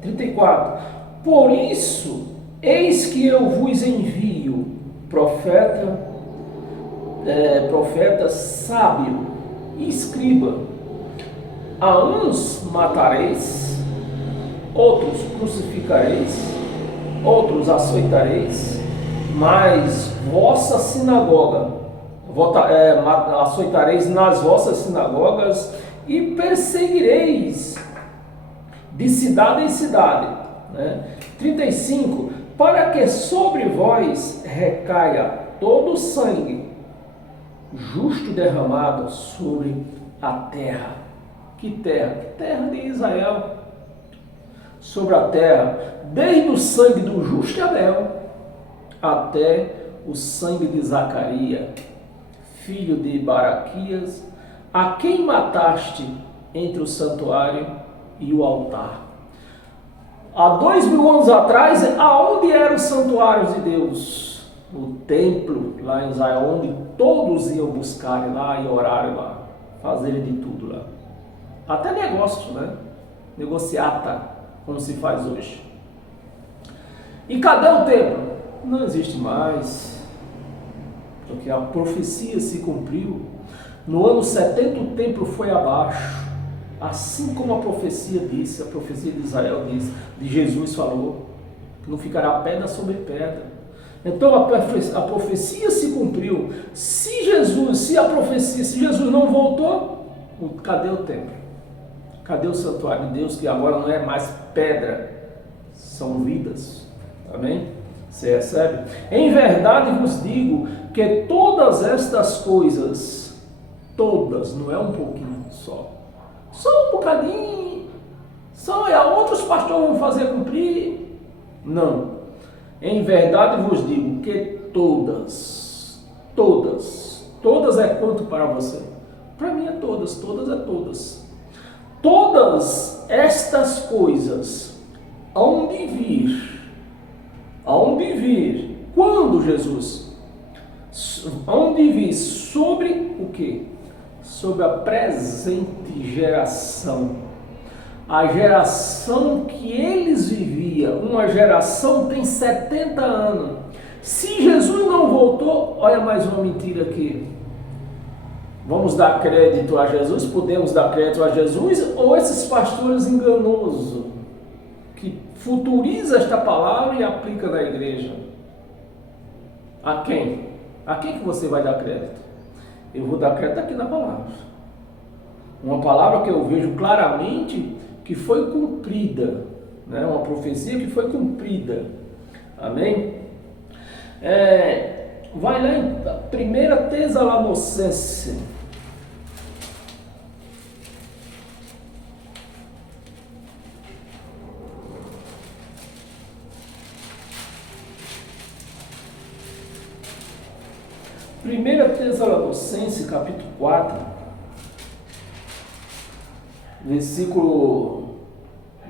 34. Por isso, eis que eu vos envio profeta sábio e escriba. A uns matareis, outros crucificareis, outros açoitareis, mas vossa sinagoga, açoitareis nas vossas sinagogas e perseguireis de cidade em cidade. 35. Para que sobre vós recaia todo o sangue justo derramado sobre a terra. Que terra? Que terra de Israel. Sobre a terra, desde o sangue do justo Abel até o sangue de Zacarias, filho de Baraquias, a quem mataste entre o santuário e o altar. Há 2000 anos atrás, aonde eram os santuários de Deus? O templo lá em Israel, onde todos iam buscar lá e orar lá, fazerem de tudo lá. Até negócio, negociata, como se faz hoje. E cadê o templo? Não existe mais, porque a profecia se cumpriu. No ano 70 o templo foi abaixo, assim como a profecia disse, a profecia de Israel disse, de Jesus falou, que não ficará pedra sobre pedra. Então a profecia se cumpriu. Se Jesus não voltou, cadê o templo? Cadê o santuário de Deus, que agora não é mais pedra, são vidas? Amém? Você recebe? Em verdade vos digo que todas estas coisas, todas, não é um pouquinho só um bocadinho, outros pastores vão fazer cumprir. Não. Em verdade vos digo que todas é quanto para você? Para mim é todas é todas. Todas estas coisas hão de vir, quando Jesus? Hão de vir sobre o quê? Sobre a presente geração. A geração que eles viviam, uma geração tem 70 anos. Se Jesus não voltou, olha mais uma mentira aqui. Vamos dar crédito a Jesus? Podemos dar crédito a Jesus? Ou esses pastores enganosos que futurizam esta palavra e aplicam na igreja? A quem? A quem que você vai dar crédito? Eu vou dar crédito aqui na palavra. Uma palavra que eu vejo claramente que foi cumprida, uma profecia que foi cumprida. Amém? Vai lá em 1 Tessalonicenses. Primeira Tessalonicenses, capítulo 4, versículo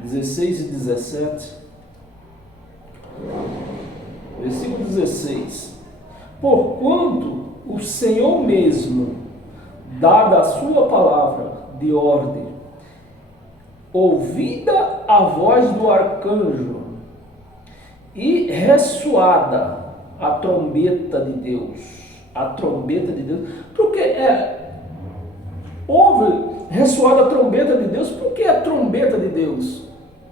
16 e 17. Versículo 16. Porquanto o Senhor mesmo, dada a sua palavra de ordem, ouvida a voz do arcanjo e ressoada a trombeta de Deus. A trombeta de Deus. Porque houve ressoada a trombeta de Deus. Por que a trombeta de Deus?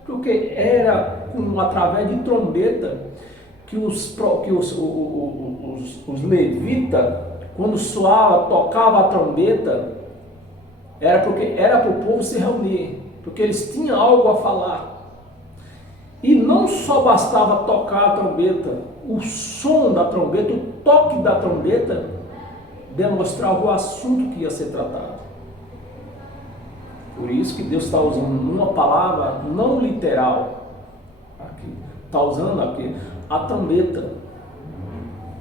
Porque era através de trombeta que os levitas, quando tocava a trombeta, era para o povo se reunir, porque eles tinham algo a falar. E não só bastava tocar a trombeta, o som da trombeta, o toque da trombeta, demonstrava o assunto que ia ser tratado. Por isso que Deus está usando uma palavra não literal aqui. Está usando aqui a trombeta.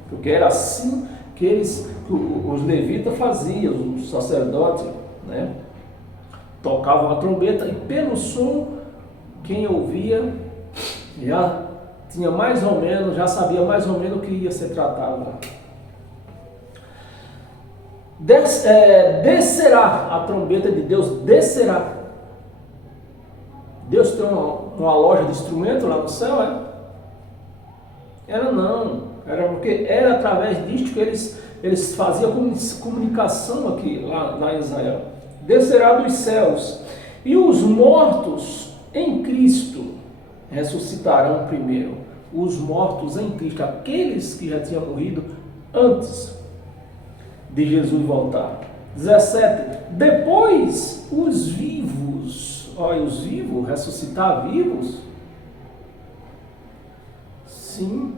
Porque era assim que os levitas faziam, os sacerdotes, tocavam a trombeta e pelo som, quem ouvia já tinha mais ou menos, já sabia mais ou menos o que ia ser tratado lá. Descerá a trombeta de Deus, descerá. Deus tem uma loja de instrumentos lá no céu, Era não, era porque era através disto que eles faziam comunicação aqui, lá em Israel. Descerá dos céus E os mortos em Cristo ressuscitarão primeiro. Os mortos em Cristo, aqueles que já tinham morrido antes de Jesus voltar. 17. Depois os vivos. Olha, os vivos, ressuscitar vivos? Sim,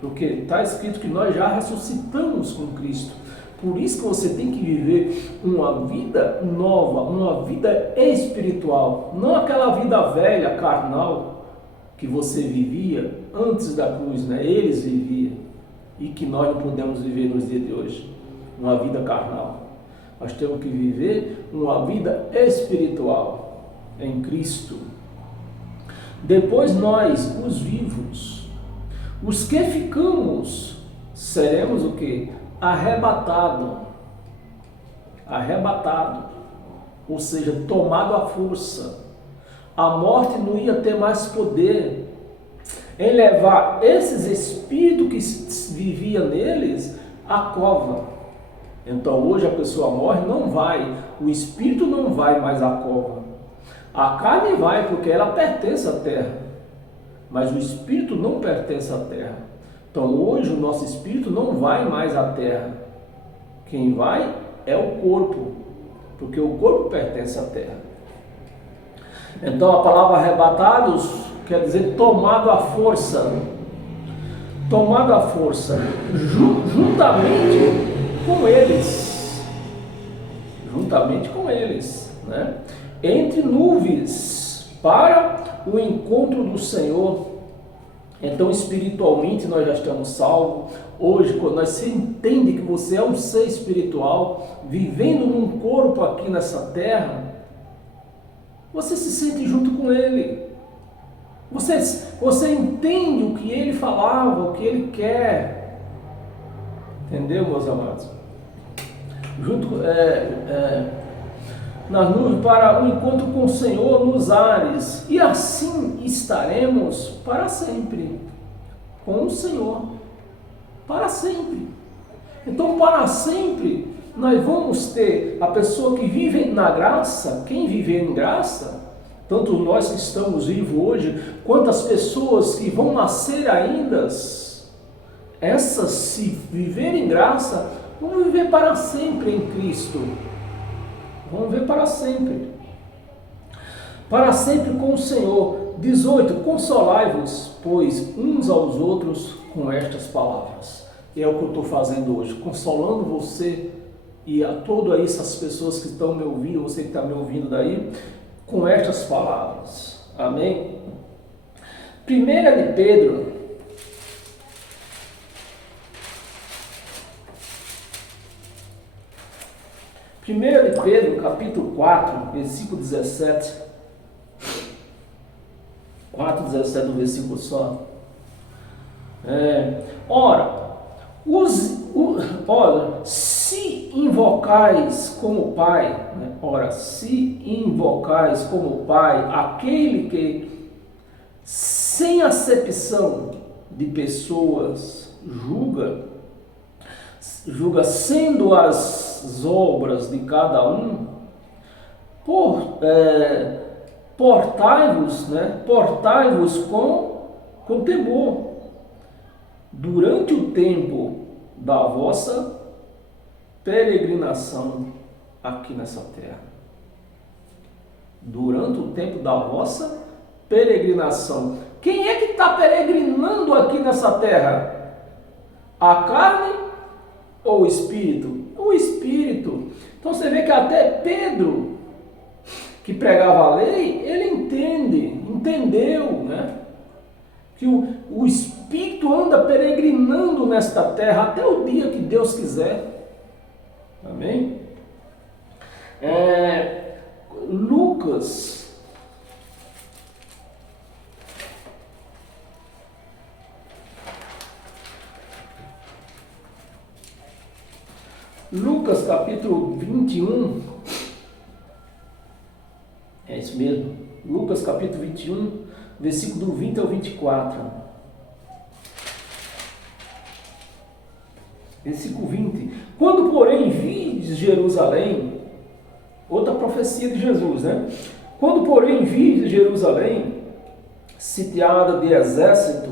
porque está escrito que nós já ressuscitamos com Cristo. Por isso que você tem que viver uma vida nova, uma vida espiritual. Não aquela vida velha, carnal, que você vivia antes da cruz, né? Eles viviam. E que nós não podemos viver nos dias de hoje. Uma vida carnal. Nós temos que viver uma vida espiritual em Cristo. Depois nós, os vivos, os que ficamos, seremos o quê? Arrebatado, ou seja, tomado à força. A morte não ia ter mais poder em levar esses espíritos que viviam neles à cova. Então hoje a pessoa morre, não vai, o espírito não vai mais à cova. A carne vai porque ela pertence à terra, mas o espírito não pertence à terra. Então hoje o nosso espírito não vai mais à terra. Quem vai é o corpo, porque o corpo pertence à terra. Então a palavra arrebatados quer dizer tomado à força. Tomado à força, juntamente com eles. Juntamente com eles, né? Entre nuvens para o encontro do Senhor. Então espiritualmente nós já estamos salvos. Hoje, quando você entende que você é um ser espiritual, vivendo num corpo aqui nessa terra, você se sente junto com Ele. Você entende o que Ele falava, o que Ele quer. Entendeu, meus amados? Nas nuvens para o encontro com o Senhor nos ares, e assim estaremos para sempre com o Senhor, para sempre. Então, para sempre nós vamos ter a pessoa que vive na graça. Quem vive em graça, tanto nós que estamos vivos hoje, quanto as pessoas que vão nascer ainda, essas, se viverem em graça, vão viver para sempre em Cristo. Vamos ver para sempre. Para sempre com o Senhor. 18. Consolai-vos, pois, uns aos outros com estas palavras. E é o que eu estou fazendo hoje. Consolando você e a todas essas pessoas que estão me ouvindo, você que está me ouvindo daí, com estas palavras. Amém? 1 de Pedro. 1 de Pedro, capítulo 4, versículo 17. 4,17 no versículo só. Ora, se invocais como Pai, né? Ora, se invocais como Pai aquele que, sem acepção de pessoas, julga sendo as obras de cada um, portai-vos, né? Portai-vos com temor durante o tempo da vossa peregrinação aqui nessa terra. Durante o tempo da vossa peregrinação. Quem é que está peregrinando aqui nessa terra? A carne ou o Espírito? O Espírito. Então você vê que até Pedro, que pregava a lei, ele entendeu, né? Que o Espírito anda peregrinando nesta terra até o dia que Deus quiser. Amém? Lucas capítulo 21, é isso mesmo, Lucas capítulo 21, versículo do 20 ao 24. Versículo 20. Quando, porém, vides Jerusalém, outra profecia de Jesus, né? Quando, porém, vide Jerusalém sitiada de exército,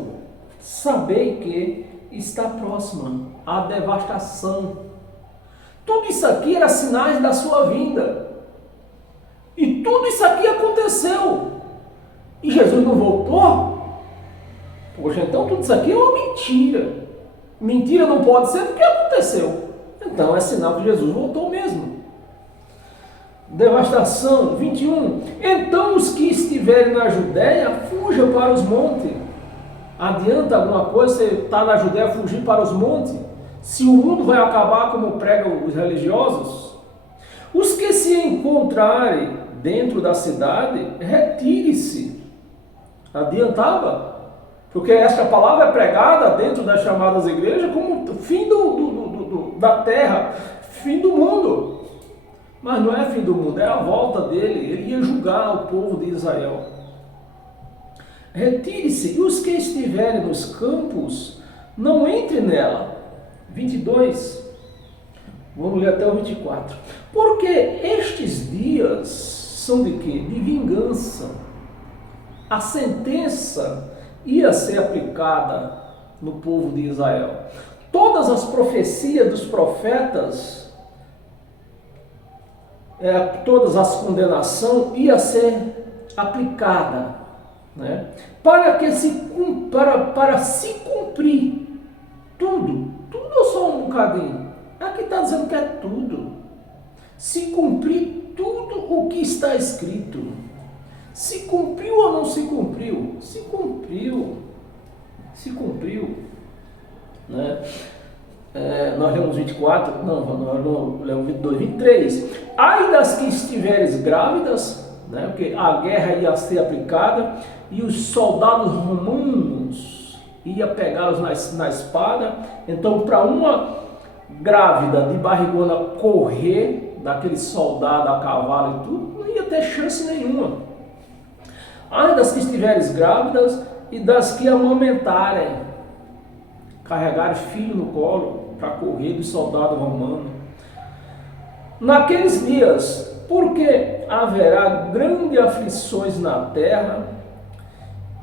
sabei que está próxima a devastação. Tudo isso aqui era sinais da sua vinda. E tudo isso aqui aconteceu. E Jesus não voltou? Poxa, então tudo isso aqui é uma mentira. Mentira não pode ser porque aconteceu. Então é sinal que Jesus voltou mesmo. Devastação, 21. Então os que estiverem na Judéia, fujam para os montes. Adianta alguma coisa você estar na Judéia fugir para os montes? Se o mundo vai acabar como pregam os religiosos? Os que se encontrarem dentro da cidade, retire-se. Adiantava? Porque esta palavra é pregada dentro das chamadas igrejas como fim da terra, fim do mundo. Mas não é fim do mundo, é a volta dele. Ele ia julgar o povo de Israel. Retire-se, e os que estiverem nos campos, não entre nela. 22, vamos ler até o 24. Porque estes dias são de quê? De vingança. A sentença ia ser aplicada no povo de Israel. Todas as profecias dos profetas, todas as condenações ia ser aplicada, né? Para se cumprir tudo ou só um bocadinho? Aqui está dizendo que é tudo. Se cumprir tudo o que está escrito. Se cumpriu ou não se cumpriu? Se cumpriu. Se cumpriu. Né? Nós lemos 24, nós lemos 22, 23. Ai das que estiveres grávidas, né? Porque a guerra ia ser aplicada e os soldados romanos iam pegá-los na espada. Então, para uma grávida de barrigona correr daquele soldado a cavalo e tudo, não ia ter chance nenhuma. Ai das que estiveres grávidas e das que amamentarem, carregar filho no colo para correr do soldado romano. Naqueles dias, porque haverá grandes aflições na terra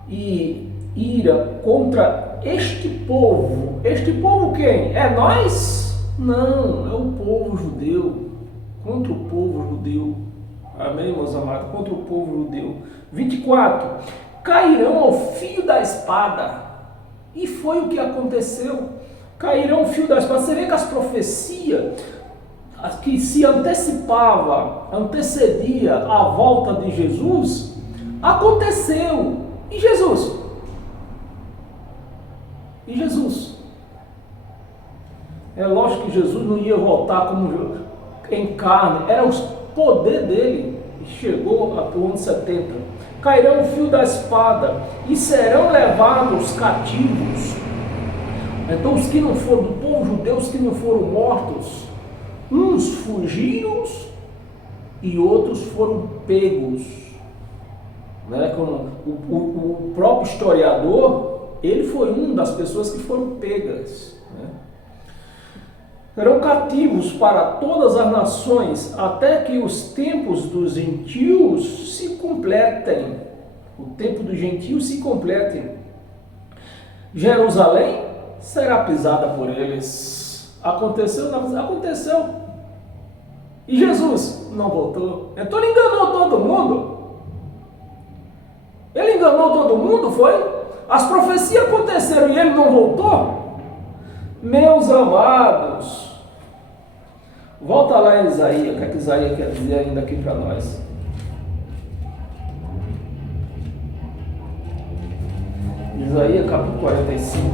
e ira contra este povo. Este povo quem? É nós? Não, é o povo judeu. Contra o povo judeu. Amém, meus amados? Contra o povo judeu. 24. Cairão ao fio da espada. E foi o que aconteceu. Cairão ao fio da espada. Você vê que as profecias que se antecedia a volta de Jesus, aconteceu. E Jesus? E Jesus? É lógico que Jesus não ia voltar como em carne, era o poder dele. E chegou ao ano 70. Cairão o fio da espada e serão levados cativos. Então os que não foram do povo judeu, os que não foram mortos, uns fugiram e outros foram pegos. Né? Como o próprio historiador, ele foi uma das pessoas que foram pegas. Né? Serão cativos para todas as nações, até que os tempos dos gentios se completem. O tempo dos gentios se completem. Jerusalém será pisada por eles. Aconteceu? Não, aconteceu. E Jesus não voltou. Então ele enganou todo mundo. Ele enganou todo mundo, foi? As profecias aconteceram e ele não voltou? Meus amados, volta lá em Isaías, o que é que Isaías quer dizer ainda aqui para nós? Isaías capítulo 45.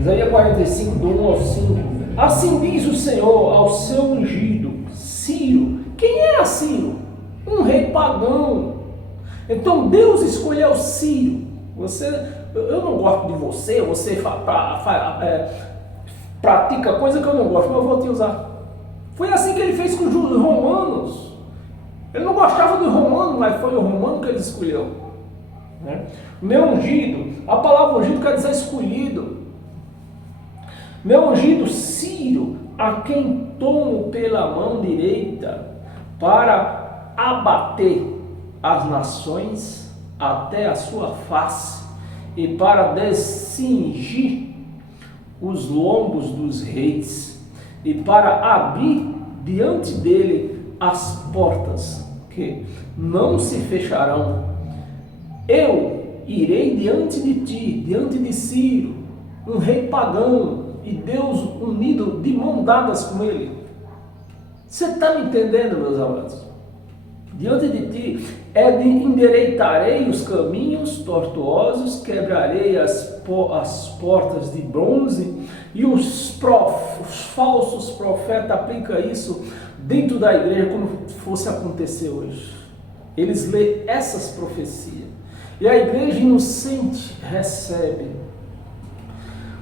Isaías 45, do 1 ao 5. Assim diz o Senhor ao seu ungido, Ciro. Quem era Ciro? Um rei pagão. Então Deus escolheu Ciro. Eu não gosto de você pratica coisa que eu não gosto, mas eu vou te usar. Foi assim que ele fez com os romanos. Ele não gostava dos romanos, mas foi o romano que ele escolheu. Né? Meu ungido, a palavra ungido quer dizer escolhido. Meu ungido Ciro, a quem tomo pela mão direita para abater as nações até a sua face e para descingir os lombos dos reis e para abrir diante dele as portas que não se fecharão. Eu irei diante de ti, diante de Ciro, um rei pagão, e Deus unido de mão dadas com ele. Você está me entendendo, meus amados? Diante de ti endireitarei os caminhos tortuosos, quebrarei as portas de bronze, e os falsos profetas aplicam isso dentro da igreja como fosse acontecer hoje. Eles lêem essas profecias e a igreja inocente recebe.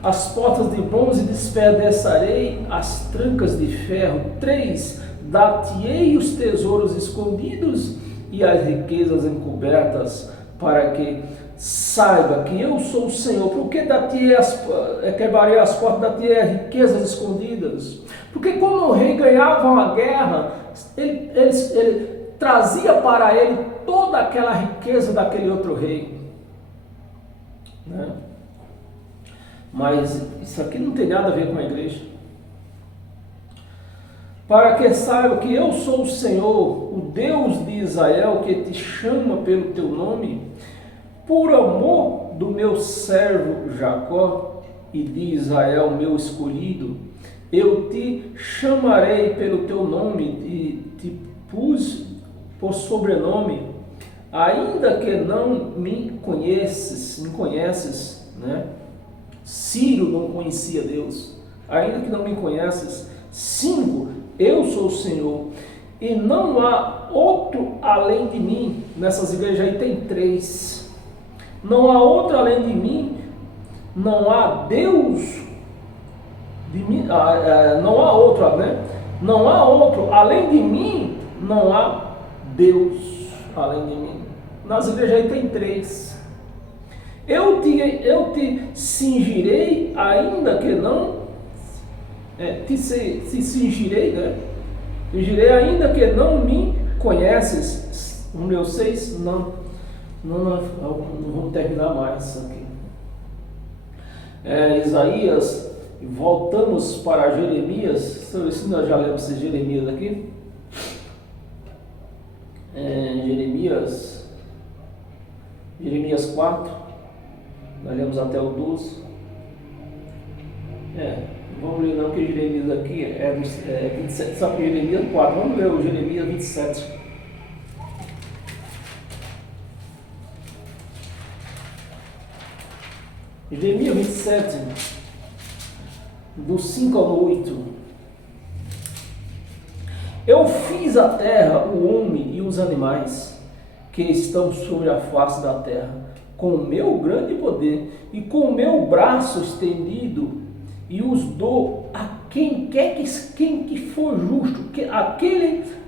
As portas de bronze despedaçarei, as trancas de ferro. 3. Dar-te-ei os tesouros escondidos e as riquezas encobertas, para que saiba que eu sou o Senhor. Por que quebrarei as portas, dar-te-ei as riquezas escondidas? Porque quando o rei ganhava uma guerra, ele trazia para ele toda aquela riqueza daquele outro rei, né? Mas isso aqui não tem nada a ver com a igreja. Para que saiba que eu sou o Senhor, o Deus de Israel, que te chama pelo teu nome, por amor do meu servo Jacó e de Israel, meu escolhido, eu te chamarei pelo teu nome e te pus por sobrenome, ainda que não me conheces, né? Ciro não conhecia Deus, ainda que não me conheces. 5. Eu sou o Senhor, e não há outro além de mim. Nessas igrejas aí tem 3. Não há outro além de mim, não há Deus de mim, não há outro, né? Não há outro além de mim, não há Deus além de mim. Nas igrejas aí tem 3. Eu te cingirei, ainda que não te cingirei, né? Cingirei, ainda que não me conheces. O meu 6, não vamos terminar mais isso aqui. Isaías, voltamos para Jeremias. Se nós já lemos esse Jeremias aqui. Jeremias 4. Nós lemos até o 12. Vamos ler não, que Jeremias aqui é 27, só que Jeremias 4. Vamos ler o Jeremias 27. Jeremias 27, do 5 ao 8. Eu fiz a terra, o homem e os animais que estão sobre a face da terra, com o meu grande poder e com o meu braço estendido, e os dou a quem for justo,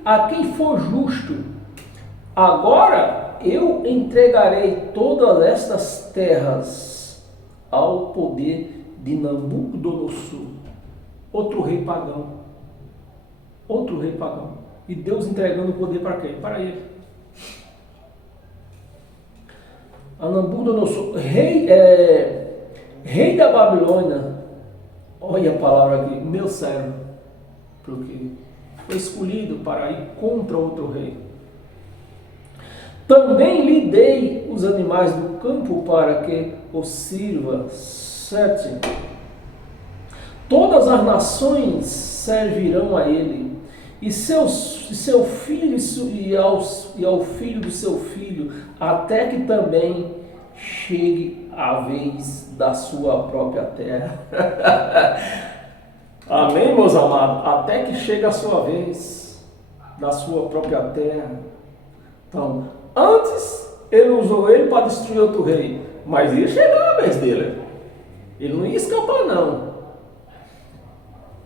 a quem for justo. Agora eu entregarei todas estas terras ao poder de Nabucodonosor, outro rei pagão. E Deus entregando o poder para quem? Para ele. A Nabucodonosor, rei da Babilônia. Olha a palavra aqui, meu servo, porque foi escolhido para ir contra outro rei. Também lhe dei os animais do campo para que os sirva. 7. Todas as nações servirão a ele, e seu filho e ao filho do seu filho, até que também chegue a vez da sua própria terra. Amém, meus amados? Até que chegue a sua vez da sua própria terra. Então, antes ele usou ele para destruir outro rei, mas ia chegar a vez dele. Ele não ia escapar não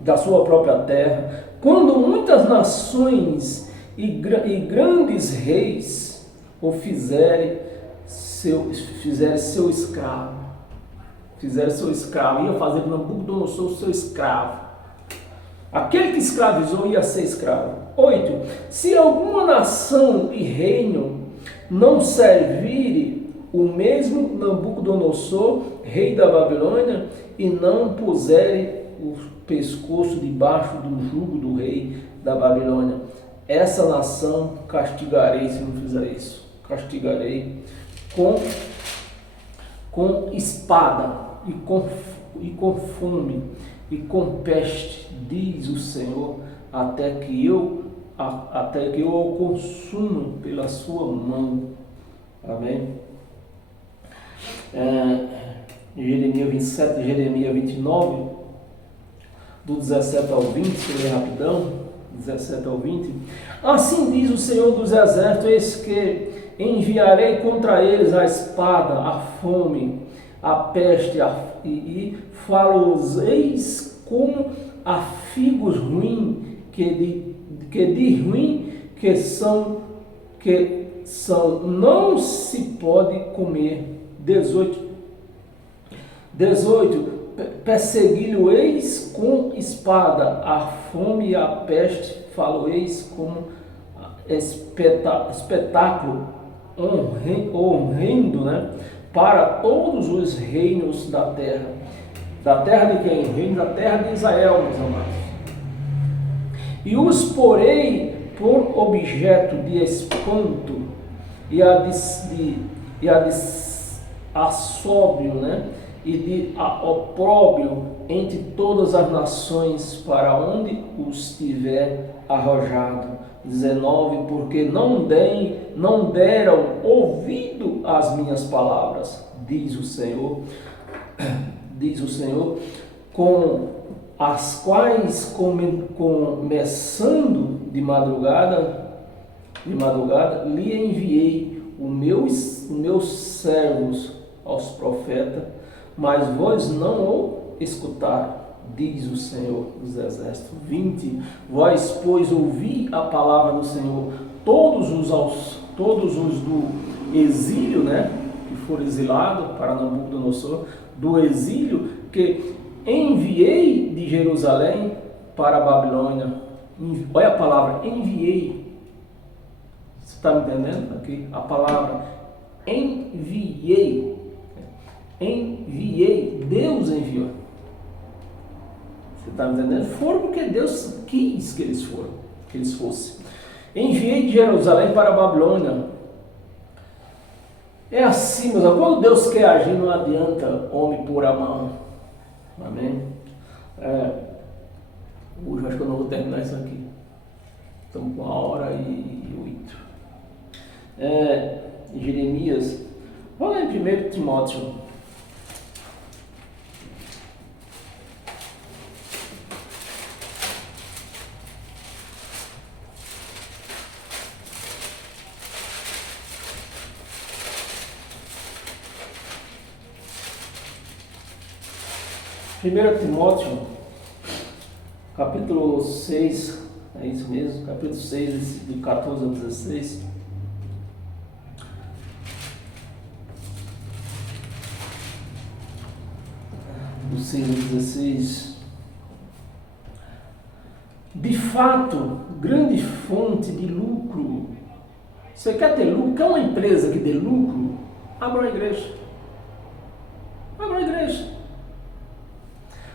da sua própria terra. Quando muitas nações e grandes reis o fizerem seu escravo, ia fazer Nabucodonosor seu escravo. Aquele que escravizou ia ser escravo. 8. Se alguma nação e reino não servirem o mesmo Nabucodonosor, rei da Babilônia, e não puserem o pescoço debaixo do jugo do rei da Babilônia, essa nação castigarei se não fizer isso. Castigarei com espada e com fome e com peste, diz o Senhor, até que eu o consuma pela sua mão. Amém? Jeremias 27, Jeremias 29, do 17 ao 20, se ler rapidão, 17 ao 20. Assim diz o Senhor dos Exércitos: eis que enviarei contra eles a espada, a fome, a peste, e falo-eis como a figos ruins, que de ruim que são, não se pode comer. 18. Persegui-lo-eis com espada, a fome e a peste, falo-eis como espetáculo horrendo, né? Para todos os reinos da terra. Da terra de quem? Reino da terra de Israel, meus amados. E os porei por objeto de espanto e a de assóbrio, né? E de opróbrio entre todas as nações, para onde os tiver arrojado. 19. Porque não deram ouvido às minhas palavras, diz o Senhor, com as quais começando de madrugada, lhe enviei os meus servos aos profetas, mas vós não o escutaram, diz o Senhor dos Exércitos. 20. Vós, pois, ouvi a palavra do Senhor, todos os do exílio, né, que foram exilados para Nabucodonosor, do exílio que enviei de Jerusalém para a Babilônia. Olha a palavra, enviei. Você está me entendendo? Aqui, a palavra enviei. Enviei, Deus enviou. Você está me entendendo? Foram porque Deus quis que eles fossem. Enviei de Jerusalém para a Babilônia. É assim, meus amigos, quando Deus quer agir, não adianta homem pôr a mão. Amém? Hoje acho que eu não vou terminar isso aqui. Estamos com 1h08. Jeremias. Vamos lá em 1 Timóteo. Primeiro Timóteo, capítulo 6, é isso mesmo, capítulo 6, do 14 ao 16. Do 6 ao 16. De fato, grande fonte de lucro. Você quer ter lucro? Quer uma empresa que dê lucro? Abra uma igreja. Abra uma igreja.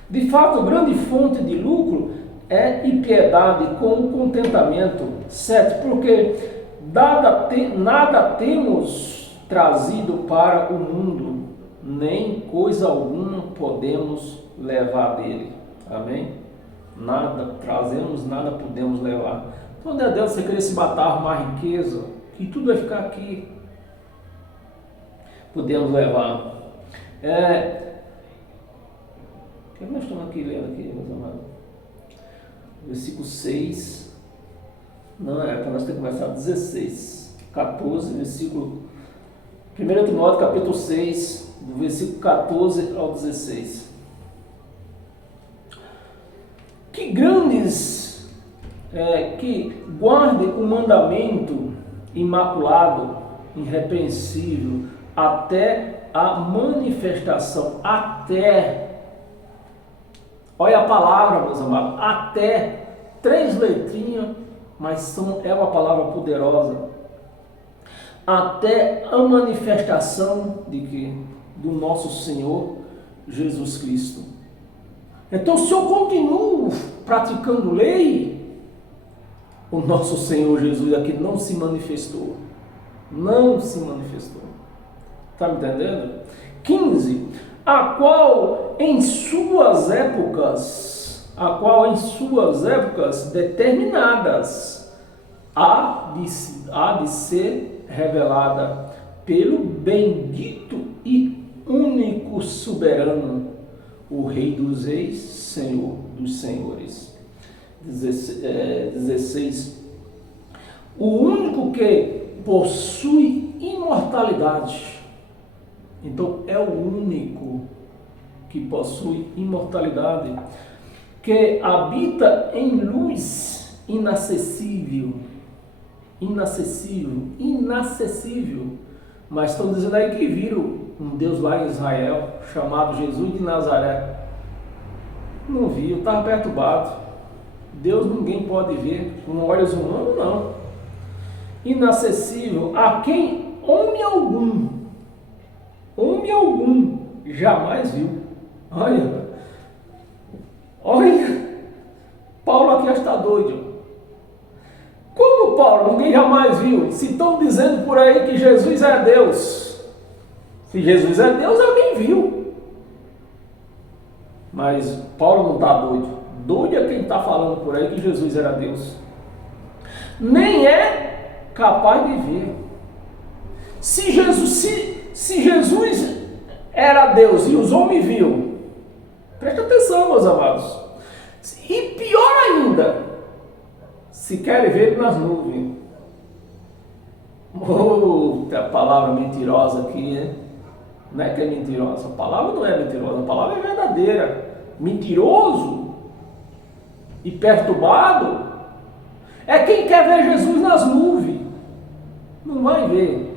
De fato, grande fonte de lucro é impiedade com contentamento. 7. Porque nada temos trazido para o mundo, nem coisa alguma podemos levar dele. Amém? Nada trazemos, nada podemos levar. Então, não é Deus você querer se matar, arrumar riqueza, que tudo vai ficar aqui. Podemos levar. O que nós estamos aqui lendo aqui, meus amados? Versículo 6. Não é, para nós ter começado 16. 14, versículo 1 Timóteo, capítulo 6, do versículo 14 ao 16. Que grandes, que guardem o mandamento imaculado, irrepreensível, até a manifestação, até Olha a palavra, meus amados, até 3 letrinhas, mas é uma palavra poderosa. Até a manifestação de que? Do nosso Senhor Jesus Cristo. Então, se eu continuo praticando lei, o nosso Senhor Jesus aqui não se manifestou. Não se manifestou. Está me entendendo? 15. A qual em suas épocas determinadas há de ser revelada pelo bendito e único soberano, o Rei dos Reis, Senhor dos Senhores. 16. O único que possui imortalidade. Então é o único que possui imortalidade, que habita em luz inacessível. Mas estão dizendo aí que viram um Deus lá em Israel, chamado Jesus de Nazaré. Não viu, estava perturbado. Deus ninguém pode ver, com olhos humanos não. Inacessível, a quem homem algum jamais viu. Olha, Paulo aqui está doido. Como Paulo? Ninguém jamais viu. Se estão dizendo por aí que Jesus é Deus. Se Jesus é Deus, alguém viu. Mas Paulo não está doido. Doido é quem está falando por aí que Jesus era Deus. Nem é capaz de ver. Se Jesus era Deus e os homens viu, presta atenção, meus amados. E pior ainda, se querem ver ele nas nuvens. A palavra mentirosa aqui, né? Não é que é mentirosa, a palavra não é mentirosa, a palavra é verdadeira. Mentiroso e perturbado é quem quer ver Jesus nas nuvens. Não vai ver.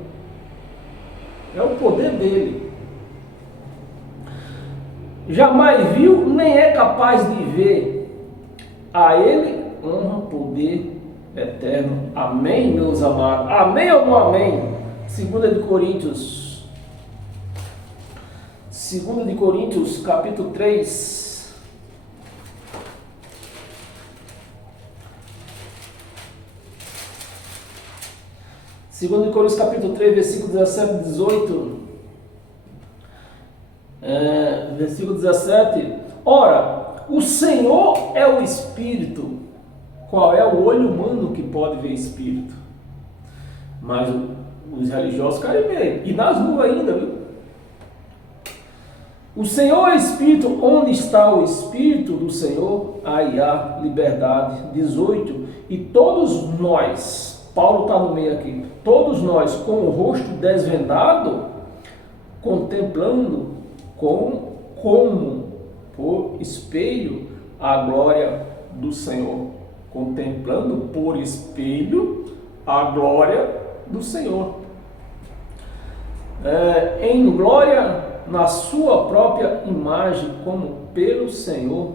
É o poder dele. Jamais viu, nem é capaz de ver. A ele honra, poder eterno. Amém, meus amados? Amém ou não amém? 2 de Coríntios, capítulo 3. Segundo de Coríntios, capítulo 3, versículo 17 e 18. Versículo 17. Ora, o Senhor é o Espírito. Qual é o olho humano que pode ver Espírito? Mas os religiosos querem ver. E nas ruas ainda, viu? O Senhor é Espírito. Onde está o Espírito do Senhor? Aí há liberdade. 18. E todos nós, Paulo está no meio aqui, todos nós com o rosto desvendado, contemplando como por espelho a glória do Senhor. Contemplando por espelho a glória do Senhor. Em glória na sua própria imagem, como pelo Senhor,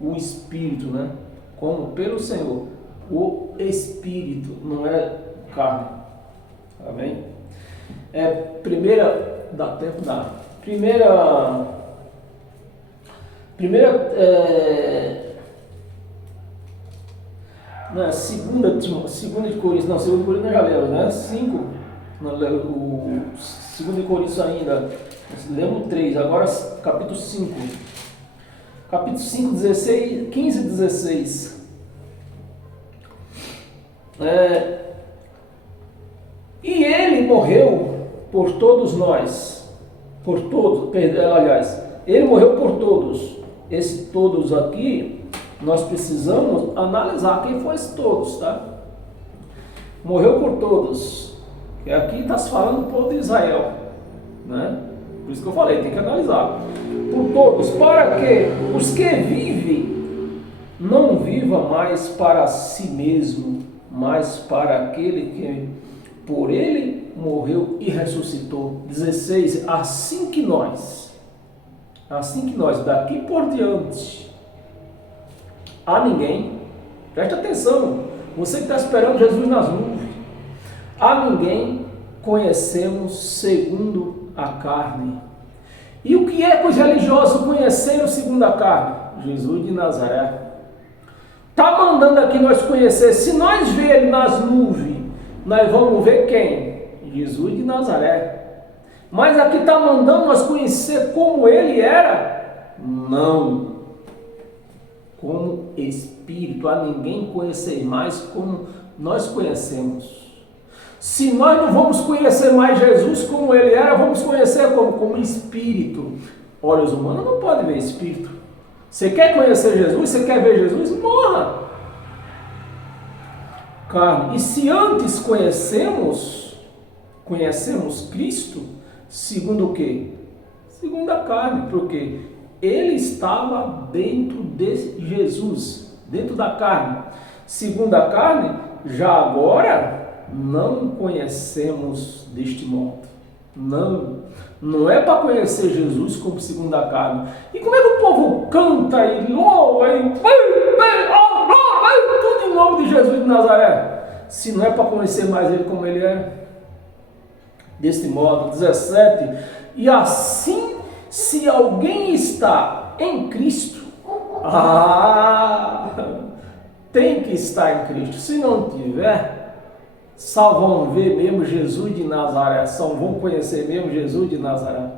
o Espírito, né? Como pelo Senhor, o Espírito, não é carne. Amém? Segunda de Coríntios, não, segunda de Coríntios já lemos, né? 5, o segundo de Coríntios ainda, lemos 3, agora capítulo 5. Capítulo 5, 16, 15 e 16. E ele morreu por todos nós, ele morreu por todos. Esse todos aqui, nós precisamos analisar quem foi esse todos, tá? Morreu por todos. E aqui está se falando do povo de Israel, né? Por isso que eu falei, tem que analisar. Por todos, para que os que vivem não vivam mais para si mesmo, mas para aquele que por ele morreu e ressuscitou. 16. Assim que nós, daqui por diante, a ninguém, preste atenção, você que está esperando Jesus nas nuvens, a ninguém conhecemos segundo a carne. E o que é que os religiosos conheceram segundo a carne? Jesus de Nazaré. Está mandando aqui nós conhecer. Se nós ver ele nas nuvens, nós vamos ver quem? Jesus de Nazaré. Mas aqui está mandando nós conhecer como ele era? Não. Como Espírito, a ninguém conhecer mais como nós conhecemos. Se nós não vamos conhecer mais Jesus como ele era, vamos conhecer como Espírito. Olhos humanos não podem ver Espírito. Você quer conhecer Jesus? Você quer ver Jesus? Morra! Carne. E se antes conhecemos Cristo, segundo o quê? Segundo a carne, porque ele estava dentro de Jesus, dentro da carne. Segundo a carne, já agora não conhecemos deste modo. Não é para conhecer Jesus como segundo a carne. E como é que o povo canta e louva e tudo em nome de Jesus de Nazaré? Se não é para conhecer mais ele como ele é. Deste modo, 17. E assim, se alguém está em Cristo, tem que estar em Cristo. Se não tiver, só vão ver mesmo Jesus de Nazaré, só vão conhecer mesmo Jesus de Nazaré.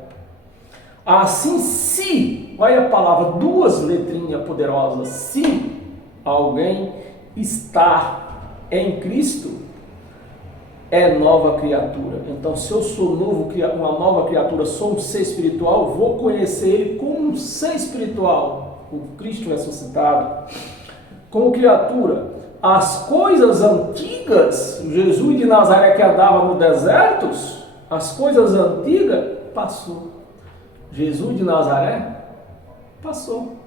Assim, se, olha a palavra, duas letrinhas poderosas, se alguém está em Cristo, é nova criatura. Então, se eu sou uma nova criatura, sou um ser espiritual, vou conhecer ele como um ser espiritual, o Cristo ressuscitado. Como criatura, as coisas antigas, Jesus de Nazaré que andava no deserto, as coisas antigas passou. Jesus de Nazaré passou.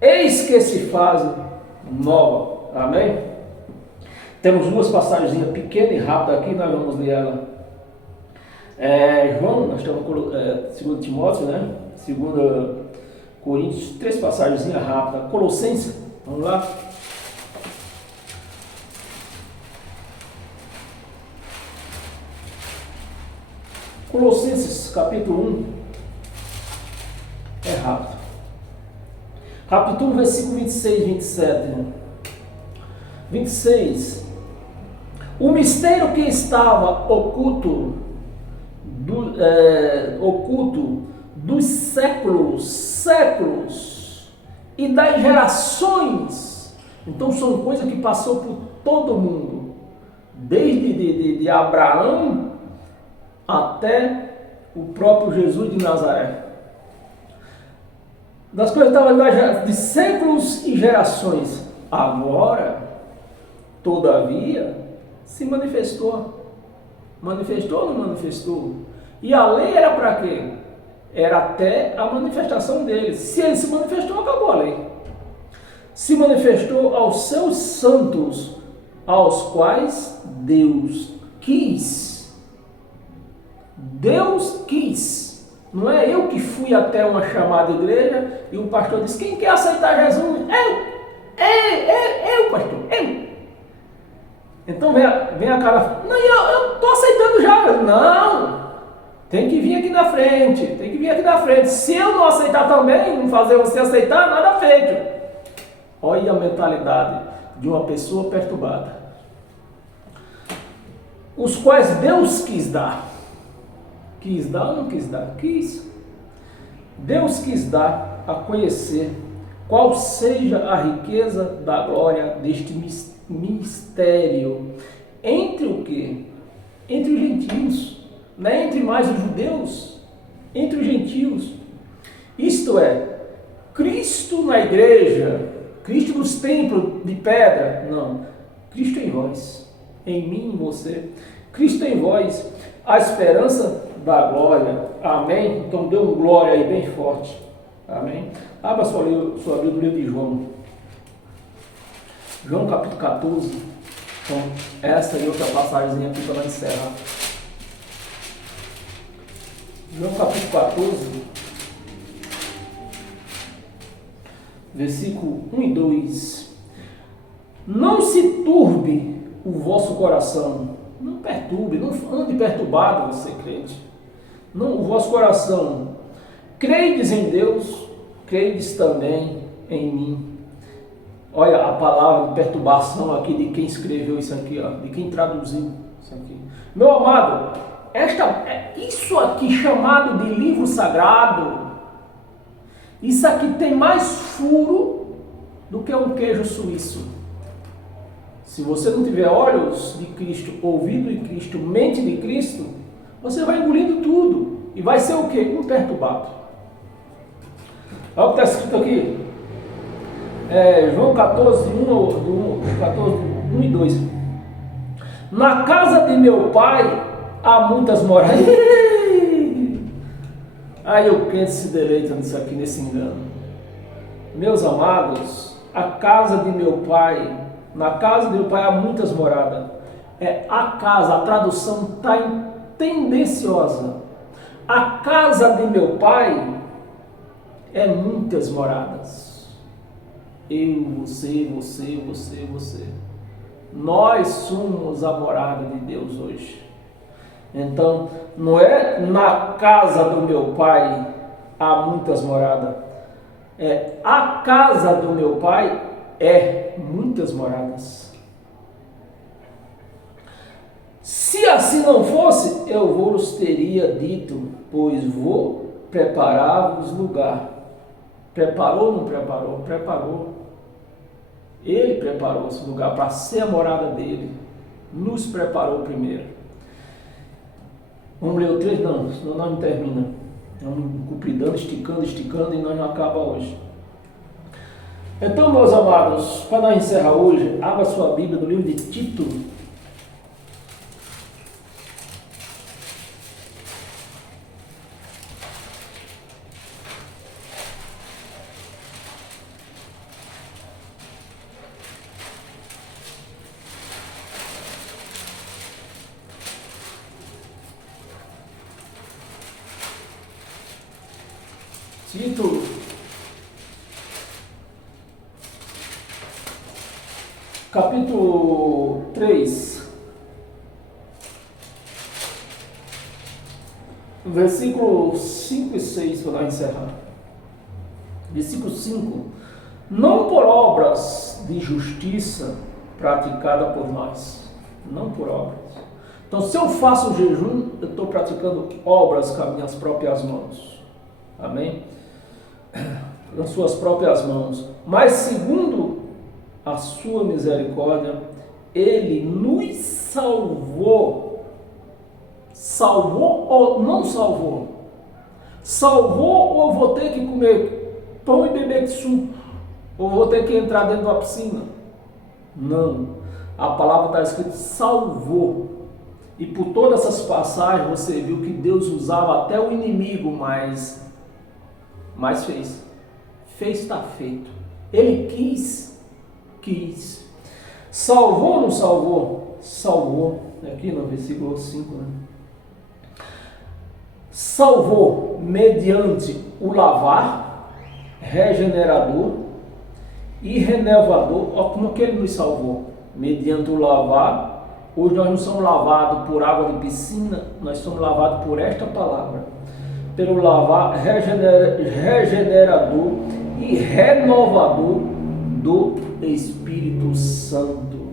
Eis que se faz nova. Amém? Temos duas passagens pequenas e rápidas aqui, nós vamos ler ela. João, nós estamos 2 Timóteo, né? 2 Coríntios, 3 passagens rápidas. Colossenses, vamos lá. Colossenses, capítulo 1. É rápido. Capítulo 1, versículo 26 e 27. 26. O mistério que estava oculto dos séculos e das gerações. Então são coisas que passou por todo mundo, desde de Abraão até o próprio Jesus de Nazaré. Das coisas estavam de séculos e gerações. Agora, todavia, se manifestou. Manifestou ou não manifestou? E a lei era para quê? Era até a manifestação dele. Se ele se manifestou, acabou a lei. Se manifestou aos seus santos, aos quais Deus quis. Deus quis. Não é eu que fui até uma chamada igreja e o pastor disse: quem quer aceitar Jesus? Eu, pastor, eu. Então vem a cara, não, eu estou aceitando já. Não, tem que vir aqui na frente, Se eu não aceitar também, não fazer você aceitar, nada feito. Olha a mentalidade de uma pessoa perturbada. Os quais Deus quis dar. Quis dar ou não quis dar? Quis. Deus quis dar a conhecer qual seja a riqueza da glória deste mistério. Entre o quê? Entre os gentios. Não é entre mais os judeus, entre os gentios. Isto é, Cristo na igreja, Cristo nos templos de pedra. Não, Cristo em vós, em mim, em você. Cristo em vós, a esperança da glória. Amém? Então dê um glória aí bem forte. Amém? Abra sua Bíblia no livro de João. João capítulo 14. Então, essa e outra passagem aqui para encerrar. João capítulo 14. versículo 1 e 2. Não se turbe o vosso coração, não perturbe, não ande perturbado, você crente. Não, o vosso coração, credes em Deus, credes também em mim. Olha a palavra de perturbação aqui de quem escreveu isso aqui, ó, de quem traduziu isso aqui. Meu amado, isso aqui chamado de livro sagrado, isso aqui tem mais furo do que um queijo suíço. Se você não tiver olhos de Cristo, ouvido de Cristo, mente de Cristo, você vai engolindo tudo e vai ser o quê? Imperturbado. Olha o que está escrito aqui. João 14, 1 e 2. Na casa de meu pai há muitas moradas. Aí o crente se deleita nisso aqui, nesse engano. Meus amados, a casa de meu pai, na casa de meu pai há muitas moradas. A casa, a tradução está tendenciosa. A casa de meu pai é muitas moradas. Eu, você. Nós somos a morada de Deus hoje. Então, não é na casa do meu pai há muitas moradas. A casa do meu pai é muitas moradas. Se assim não fosse, eu vos teria dito, pois vou preparar-vos lugar. Preparou ou não preparou? Preparou. Ele preparou esse lugar para ser a morada dele. Nos preparou primeiro. Vamos ler o 3? Não, senão nós não termina. Vamos cumpridando, esticando e nós não acaba hoje. Então, meus amados, para nós encerrar hoje, abra sua Bíblia no livro de Tito. Tito, capítulo 3, versículo 5 e 6, para nós encerrar. Versículo 5: não por obras de justiça praticada por nós, não por obras. Então, se eu faço o jejum, eu estou praticando obras com as minhas próprias mãos. Amém? Nas suas próprias mãos, mas segundo a sua misericórdia, Ele nos salvou. Salvou ou não salvou? Salvou ou vou ter que comer pão e beber suco? Ou vou ter que entrar dentro da piscina? Não. A palavra está escrito salvou. E por todas essas passagens você viu que Deus usava até o inimigo, mas fez. Fez, está feito. Ele quis. Salvou ou não salvou? Salvou. Aqui no versículo 5, né? Salvou mediante o lavar regenerador e renovador. Olha como que ele nos salvou. Mediante o lavar. Hoje nós não somos lavados por água de piscina, nós somos lavados por esta palavra. Pelo lavar regenerador e renovador do Espírito Santo.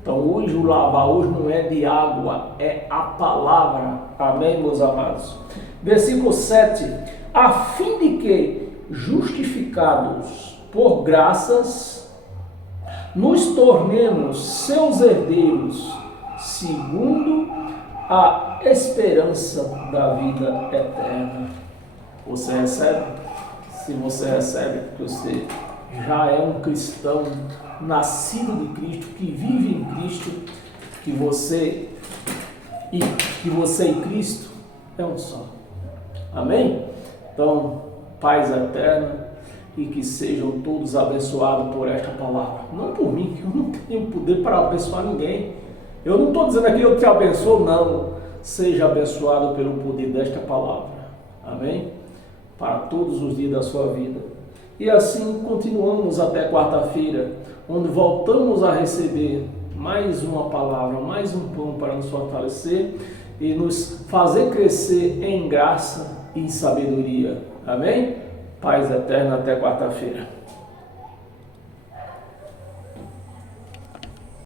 Então hoje o lavar hoje não é de água, é a palavra. Amém, meus amados? Versículo 7. A fim de que, justificados por graças, nos tornemos seus herdeiros, segundo a esperança da vida eterna. Você recebe? Se você recebe, porque você já é um cristão nascido de Cristo, que vive em Cristo, que você e Cristo é um só. Amém? Então, paz eterna e que sejam todos abençoados por esta palavra. Não por mim, que eu não tenho poder para abençoar ninguém. Eu não estou dizendo aqui eu te abençoo, não. Seja abençoado pelo poder desta palavra. Amém? Para todos os dias da sua vida. E assim continuamos até quarta-feira, onde voltamos a receber mais uma palavra, mais um pão para nos fortalecer e nos fazer crescer em graça e em sabedoria. Amém? Paz eterna até quarta-feira.